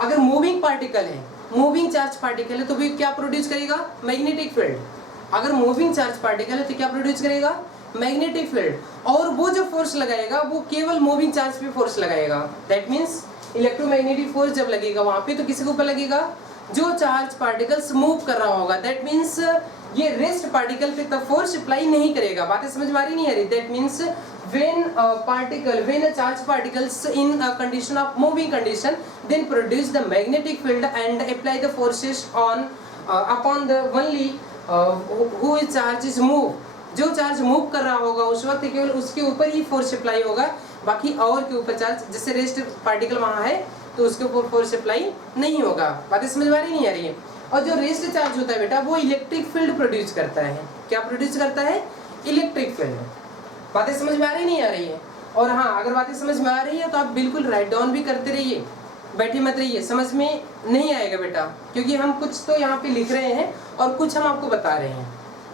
अगर मूविंग पार्टिकल है, मूविंग चार्ज पार्टिकल है, तो भी क्या प्रोड्यूस करेगा, मैग्नेटिक फील्ड। अगर मूविंग चार्ज पार्टिकल है तो क्या प्रोड्यूस करेगा, मैग्नेटिक फील्ड। और वो जो फोर्स लगाएगा वो केवल मूविंग चार्ज पे फोर्स लगाएगा। दैट मीन्स इलेक्ट्रोमैग्नेटिक फोर्स जब लगेगा वहाँ पे, तो किसी के ऊपर लगेगा, जो चार्ज पार्टिकल्स मूव कर रहा होगा। दैट मीन्स ये रेस्ट पार्टिकल पे तब फोर्स अप्लाई नहीं करेगा। बातें समझ में आ रही नहीं आ रही। That means when a charge particles in a condition of moving condition then produce the magnetic field and apply the forces on upon the only who charge is move। जो charge move कर रहा होगा उस वक्त केवल उसके ऊपर ही force apply होगा, बाकी और के ऊपर चार्ज, जैसे रेस्ट पार्टिकल वहाँ है तो उसके ऊपर फोर्स अप्लाई नहीं होगा। बातें समझ में आ रही नहीं आ रही है? और जो रेस्ट चार्ज होता है बेटा वो इलेक्ट्रिक फील्ड प्रोड्यूस करता है। क्या प्रोड्यूस करता है? Electric field. बातें समझ में आ रही नहीं आ रही है? और हाँ, अगर बातें समझ में आ रही है तो आप बिल्कुल राइट डाउन भी करते रहिए, बैठे मत रहिए। समझ में नहीं आएगा बेटा, क्योंकि हम कुछ तो यहाँ पे लिख रहे हैं और कुछ हम आपको बता रहे हैं,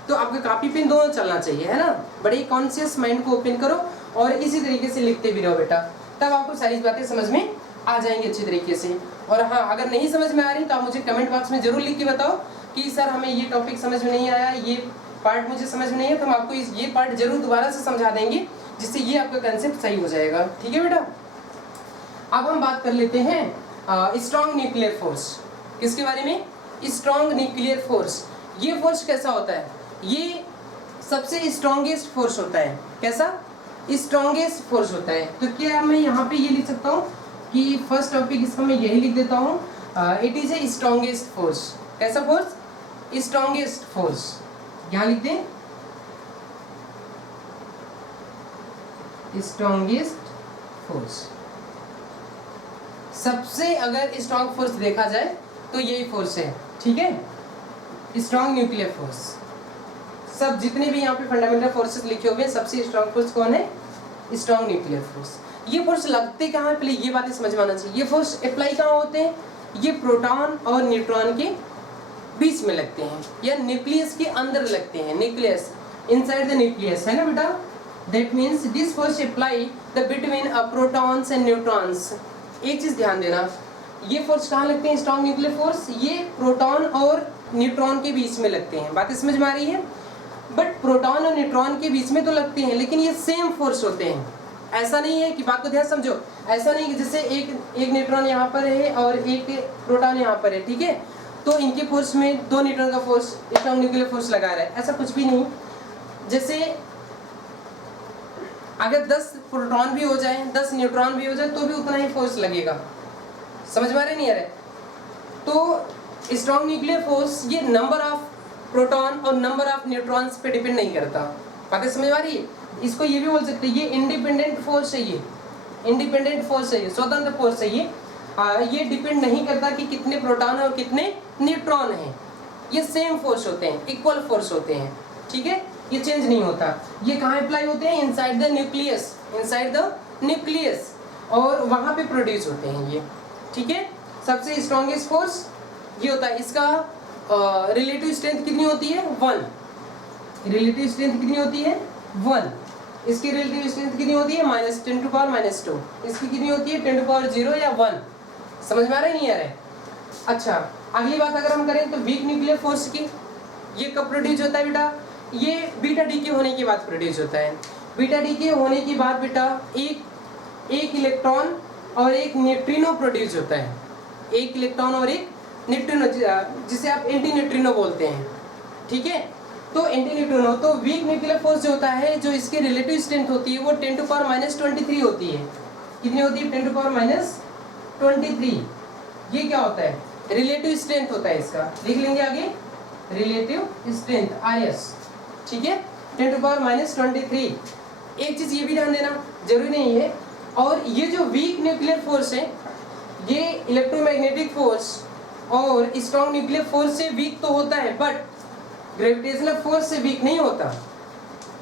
तो आपके कॉपी पेन दोनों चलना चाहिए, है ना। बड़े कॉन्शियस माइंड को ओपन करो और इसी तरीके से लिखते भी रहो बेटा, तब आपको सारी बातें समझ में आ जाएंगी अच्छी तरीके से। और हाँ, अगर नहीं समझ में आ रही तो आप मुझे कमेंट बॉक्स में जरूर लिख के बताओ कि सर हमें ये टॉपिक समझ में नहीं आया, ये पार्ट मुझे समझ में नहीं है, तो हम आपको ये पार्ट जरूर दोबारा से समझा देंगे, जिससे ये आपका कंसेप्ट सही हो जाएगा। ठीक है बेटा, अब हम बात कर लेते हैं स्ट्रॉन्ग न्यूक्लियर फोर्स। किसके बारे में? Strong nuclear force. ये फोर्स कैसा होता है? ये सबसे स्ट्रॉन्गेस्ट फोर्स होता है। कैसा? स्ट्रॉन्गेस्ट फोर्स होता है। तो क्या मैं यहाँ पे ये लिख सकता हूँ कि फर्स्ट टॉपिक इसका मैं यही लिख देता हूँ, it is a strongest force. कैसा फोर्स? Strongest force. यहाँ लिख दें स्ट्रॉन्गेस्ट फोर्स। सबसे अगर स्ट्रॉन्ग फोर्स देखा जाए तो यही फोर्स है। ठीक है, स्ट्रॉन्ग न्यूक्लियर फोर्स। सब जितने भी यहाँ पे फंडामेंटल फोर्सेस लिखे हुए हैं, सबसे स्ट्रॉन्ग फोर्स कौन है? Strong nuclear force. ये फोर्स लगते कहाँ है, पहले ये बातें समझ में आना चाहिए। ये फोर्स अप्लाई कहाँ होते हैं? ये प्रोटॉन और न्यूट्रॉन के बीच में लगते हैं, या न्यूक्लियस के अंदर लगते हैं। न्यूक्लियस, इनसाइड द न्यूक्लियस, है ना बेटा। That means this force apply the between protons and neutrons. एक चीज ध्यान देना, ये फोर्स कहाँ लगते हैं? स्ट्रॉन्ग न्यूक्लियर फोर्स ये प्रोटॉन और न्यूट्रॉन के बीच में लगते हैं। बातें समझ में आ रही है? बट प्रोटॉन और न्यूट्रॉन के बीच में तो लगते हैं, लेकिन ये सेम फोर्स होते हैं। ऐसा नहीं है कि, बात को ध्यान समझो, ऐसा नहीं कि जैसे एक न्यूट्रॉन यहाँ पर है और एक प्रोटॉन यहाँ पर है, ठीक है, तो इनके फोर्स में दो न्यूट्रॉन का फोर्स स्ट्रॉन्ग न्यूक्लियर फोर्स लगा रहा है, ऐसा कुछ भी नहीं। जैसे अगर 10 प्रोटॉन भी हो जाए, 10 न्यूट्रॉन भी हो जाए, तो भी उतना ही फोर्स लगेगा। समझ में आ रहे नहीं आ रहे? तो स्ट्रॉन्ग न्यूक्लियर फोर्स ये नंबर ऑफ प्रोटॉन और नंबर ऑफ न्यूट्रॉन्स पे डिपेंड नहीं करता। बातें समझ में आ रही है? इसको ये भी बोल सकते हैं, ये इंडिपेंडेंट फोर्स है। ये इंडिपेंडेंट फोर्स है, ये स्वतंत्र फोर्स है। ये डिपेंड नहीं करता कि कितने प्रोटॉन और कितने न्यूट्रॉन हैं। ये सेम फोर्स होते हैं, इक्वल फोर्स होते हैं। ठीक है, ये चेंज नहीं होता। ये कहाँ अप्लाई होते हैं? Inside the nucleus, inside the nucleus, और वहाँ पे प्रोड्यूस होते हैं ये। ठीक है, सबसे स्ट्रॉन्गेस्ट फोर्स ये होता है। इसका रिलेटिव स्ट्रेंथ कितनी होती है? 1। रिलेटिव स्ट्रेंथ कितनी होती है? 1। इसकी रिलेटिव स्ट्रेंथ कितनी होती है? -10⁻²। इसकी कितनी होती है? 10⁻0 या 1। समझ में आ रहा है नहीं आ रहा है? अच्छा, अगली बात अगर हम करें तो वीक न्यूक्लियर फोर्स की, ये कब प्रोड्यूस होता है बेटा? ये बीटा डीके होने के बाद प्रोड्यूस होता है। बीटा डीके होने के बाद बेटा एक इलेक्ट्रॉन और एक न्यूट्रिनो प्रोड्यूस होता है। एक इलेक्ट्रॉन और एक न्यूट्रिनो, जिसे आप एंटी न्यूट्रिनो बोलते हैं। ठीक है, तो एंटी न्यूट्रिनो, तो वीक न्यूक्लियर फोर्स जो होता है, जो इसकी रिलेटिव स्ट्रेंथ होती है वो 10⁻23 होती है। कितनी होती है? 10⁻23। ये क्या होता है? रिलेटिव स्ट्रेंथ होता है इसका। लिख लेंगे आगे, रिलेटिव स्ट्रेंथ IS। ठीक है, 10⁻23। एक चीज ये भी ध्यान देना जरूरी नहीं है, और ये जो वीक न्यूक्लियर फोर्स है, ये इलेक्ट्रोमैग्नेटिक फोर्स और स्ट्रॉन्ग न्यूक्लियर फोर्स से वीक तो होता है, बट ग्रेविटेशनल फोर्स से वीक नहीं होता।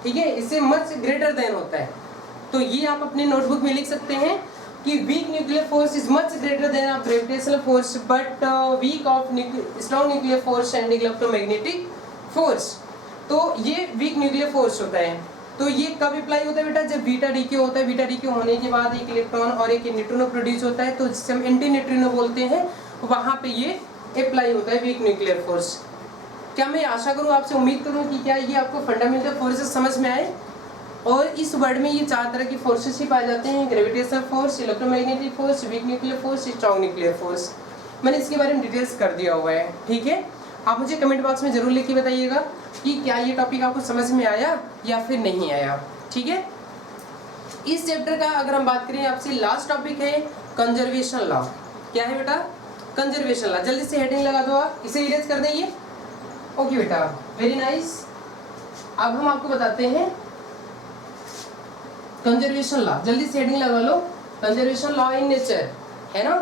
ठीक है, इससे मच ग्रेटर देन होता है। तो ये आप अपने नोटबुक में लिख सकते हैं कि weak nuclear force is much greater than of gravitational force, but weak of strong nuclear force and electromagnetic force. तो ये वीक न्यूक्लियर फोर्स होता है। तो ये कब अप्लाई होता है बेटा? जब बीटा डीके होता है। बीटा डीके होने के बाद एक इलेक्ट्रॉन और एक न्यूट्रिनो प्रोड्यूस होता है, तो जिसे हम एंटी न्यूट्रिनो बोलते हैं, वहाँ पे ये अप्लाई होता है वीक न्यूक्लियर फोर्स। क्या मैं आशा करूँ, आपसे उम्मीद करूँ कि क्या ये आपको फंडामेंटल फोर्सेस समझ में आए। और इस वर्ड में ये 4 तरह की फोर्सेस ही पाए जाते हैं: gravitational force, electromagnetic force, week nuclear force, strong nuclear force. मैंने इसके बारे में डिटेल्स कर दिया हुआ है। ठीक है, आप मुझे कमेंट बॉक्स में जरूर लिख के बताइएगा कि क्या ये टॉपिक आपको समझ में आया या फिर नहीं आया। ठीक है, इस चैप्टर का अगर हम बात करें, आपसे लास्ट टॉपिक है कंजर्वेशन लॉ। क्या है बेटा? Conservation law. जल्दी से हेडिंग लगा दो, आप इसे इरेज कर देंगे। ओके बेटा, वेरी नाइस। अब हम आपको बताते हैं कंजर्वेशन लॉ। जल्दी से हेडिंग लगा लो, कंजर्वेशन लॉ इन नेचर, है ना।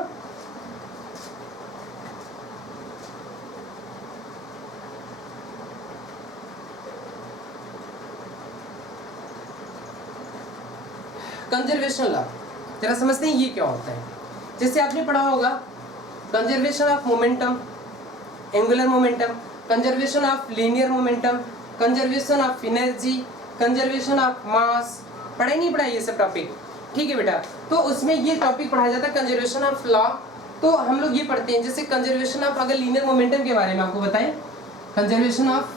कंजर्वेशन लॉ, जरा समझते हैं ये क्या होता है। जैसे आपने पढ़ा होगा conservation of momentum, angular momentum, conservation of linear momentum, conservation of energy, conservation of mass, पढ़ा ही नहीं पढ़ा ये सब टॉपिक, ठीक है बेटा। तो उसमें ये टॉपिक पढ़ाया जाता है कंजर्वेशन ऑफ लॉ। तो हम लोग ये पढ़ते हैं जैसे कंजर्वेशन ऑफ, अगर लीनियर मोमेंटम के बारे में आपको बताएं, कंजर्वेशन ऑफ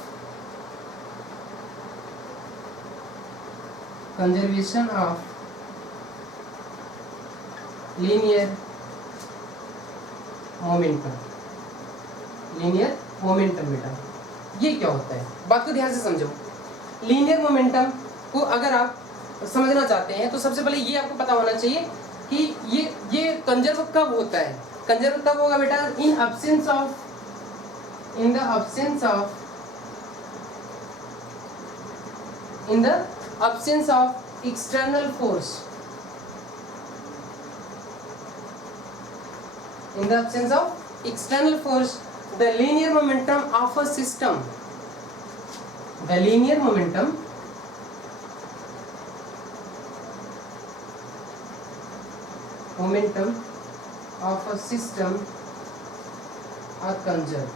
लीनियर मोमेंटम बेटा ये क्या होता है, बात को ध्यान से समझो। लीनियर मोमेंटम को अगर आप समझना चाहते हैं तो सबसे पहले ये आपको पता होना चाहिए कि ये कंजर्व कब होता है। कंजर्व कब होगा बेटा? In the absence of external force, in the absence of external force, the linear momentum of a system, the linear momentum of a system are conserved,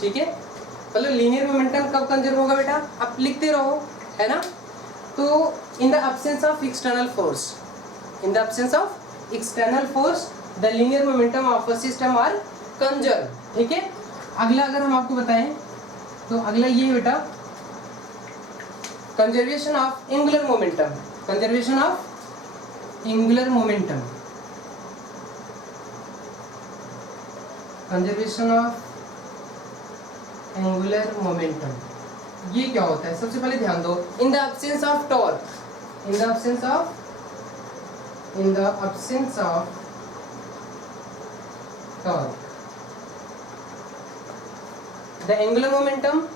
ठीक है। मतलब लीनियर मोमेंटम कब कंजर्व होगा बेटा? आप लिखते रहो, है ना। तो in the absence of external force, in the absence of external force the linear momentum of a system are conserved, ठीक है। अगला अगर हम आपको बताएं तो अगला ये है बेटा conservation of angular momentum, conservation of angular momentum, conservation of angular momentum, ये क्या होता है? सबसे पहले ध्यान दो, in the absence of torque, in the absence of torque the angular momentum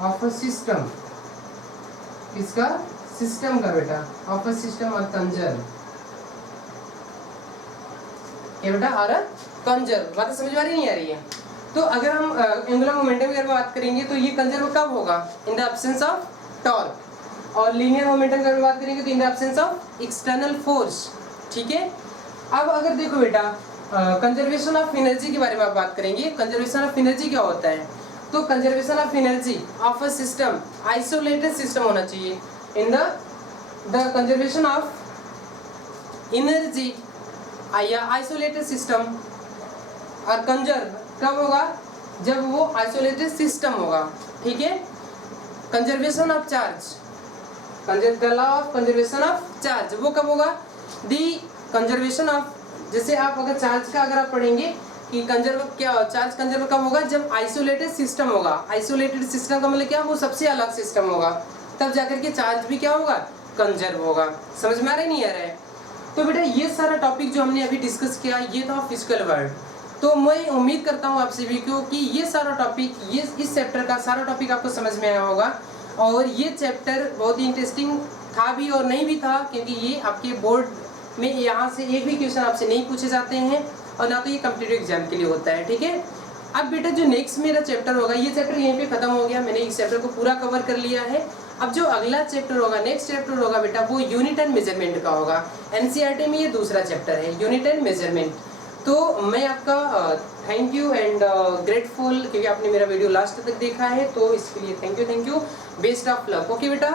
of a system, इसका सिस्टम का बेटा ऑफ अ सिस्टम और कंजर्व, ये बेटा आ रहा कंजर्व, बात समझ में आ रही नहीं आ रही है? तो अगर हम एंगुलर मोमेंटम की बात करेंगे तो ये कंजर्व कब होगा? In the absence of torque. और लीनियर मोमेंटम की बात करेंगे तो in the absence of external force, ठीक है। अब अगर देखो बेटा कंजर्वेशन ऑफ एनर्जी के बारे में आप बात करेंगे, कंजर्वेशन ऑफ एनर्जी क्या होता है? तो conservation of energy of a system, isolated system होना चाहिए। In the conservation of energy या आइसोलेटेड सिस्टम और कंजर्व कब होगा? जब वो आइसोलेटेड सिस्टम होगा, ठीक है। Conservation of charge, the law of conservation of charge, वो कब होगा? दी कंजर्वेशन ऑफ, जैसे आप अगर चार्ज का अगर आप पढ़ेंगे कि कंजर्व क्या, चार्ज कंजर्व कब होगा? जब आइसोलेटेड सिस्टम होगा। आइसोलेटेड सिस्टम का मतलब क्या? वो सबसे अलग सिस्टम होगा, तब जाकर के चार्ज भी क्या होगा? कंजर्व होगा। समझ में आ रहा है नहीं आ रहा है? तो बेटा ये सारा टॉपिक जो हमने अभी डिस्कस किया ये था फिजिकल वर्ल्ड। तो मैं उम्मीद करता हूँ आप सभी को कि ये सारा टॉपिक, ये इस चैप्टर का सारा टॉपिक आपको समझ में आया होगा। और ये चैप्टर बहुत ही इंटरेस्टिंग था भी और नहीं भी था, क्योंकि ये आपके बोर्ड में यहाँ से एक भी क्वेश्चन आपसे नहीं पूछे जाते हैं और ना तो ये कॉम्पिटिटिव एग्जाम के लिए होता है, ठीक है। अब बेटा जो नेक्स्ट मेरा चैप्टर होगा, ये चैप्टर यहीं पे खत्म हो गया, मैंने इस चैप्टर को पूरा कवर कर लिया है। अब जो अगला चैप्टर होगा, नेक्स्ट चैप्टर होगा बेटा, वो यूनिट एंड मेजरमेंट का होगा। एनसीईआरटी में ये दूसरा चैप्टर है, यूनिट एंड मेजरमेंट। तो मैं आपका थैंक यू एंड ग्रेटफुल, क्योंकि आपने मेरा वीडियो लास्ट तक देखा है, तो इसके लिए thank you, best of luck. Okay बेटा।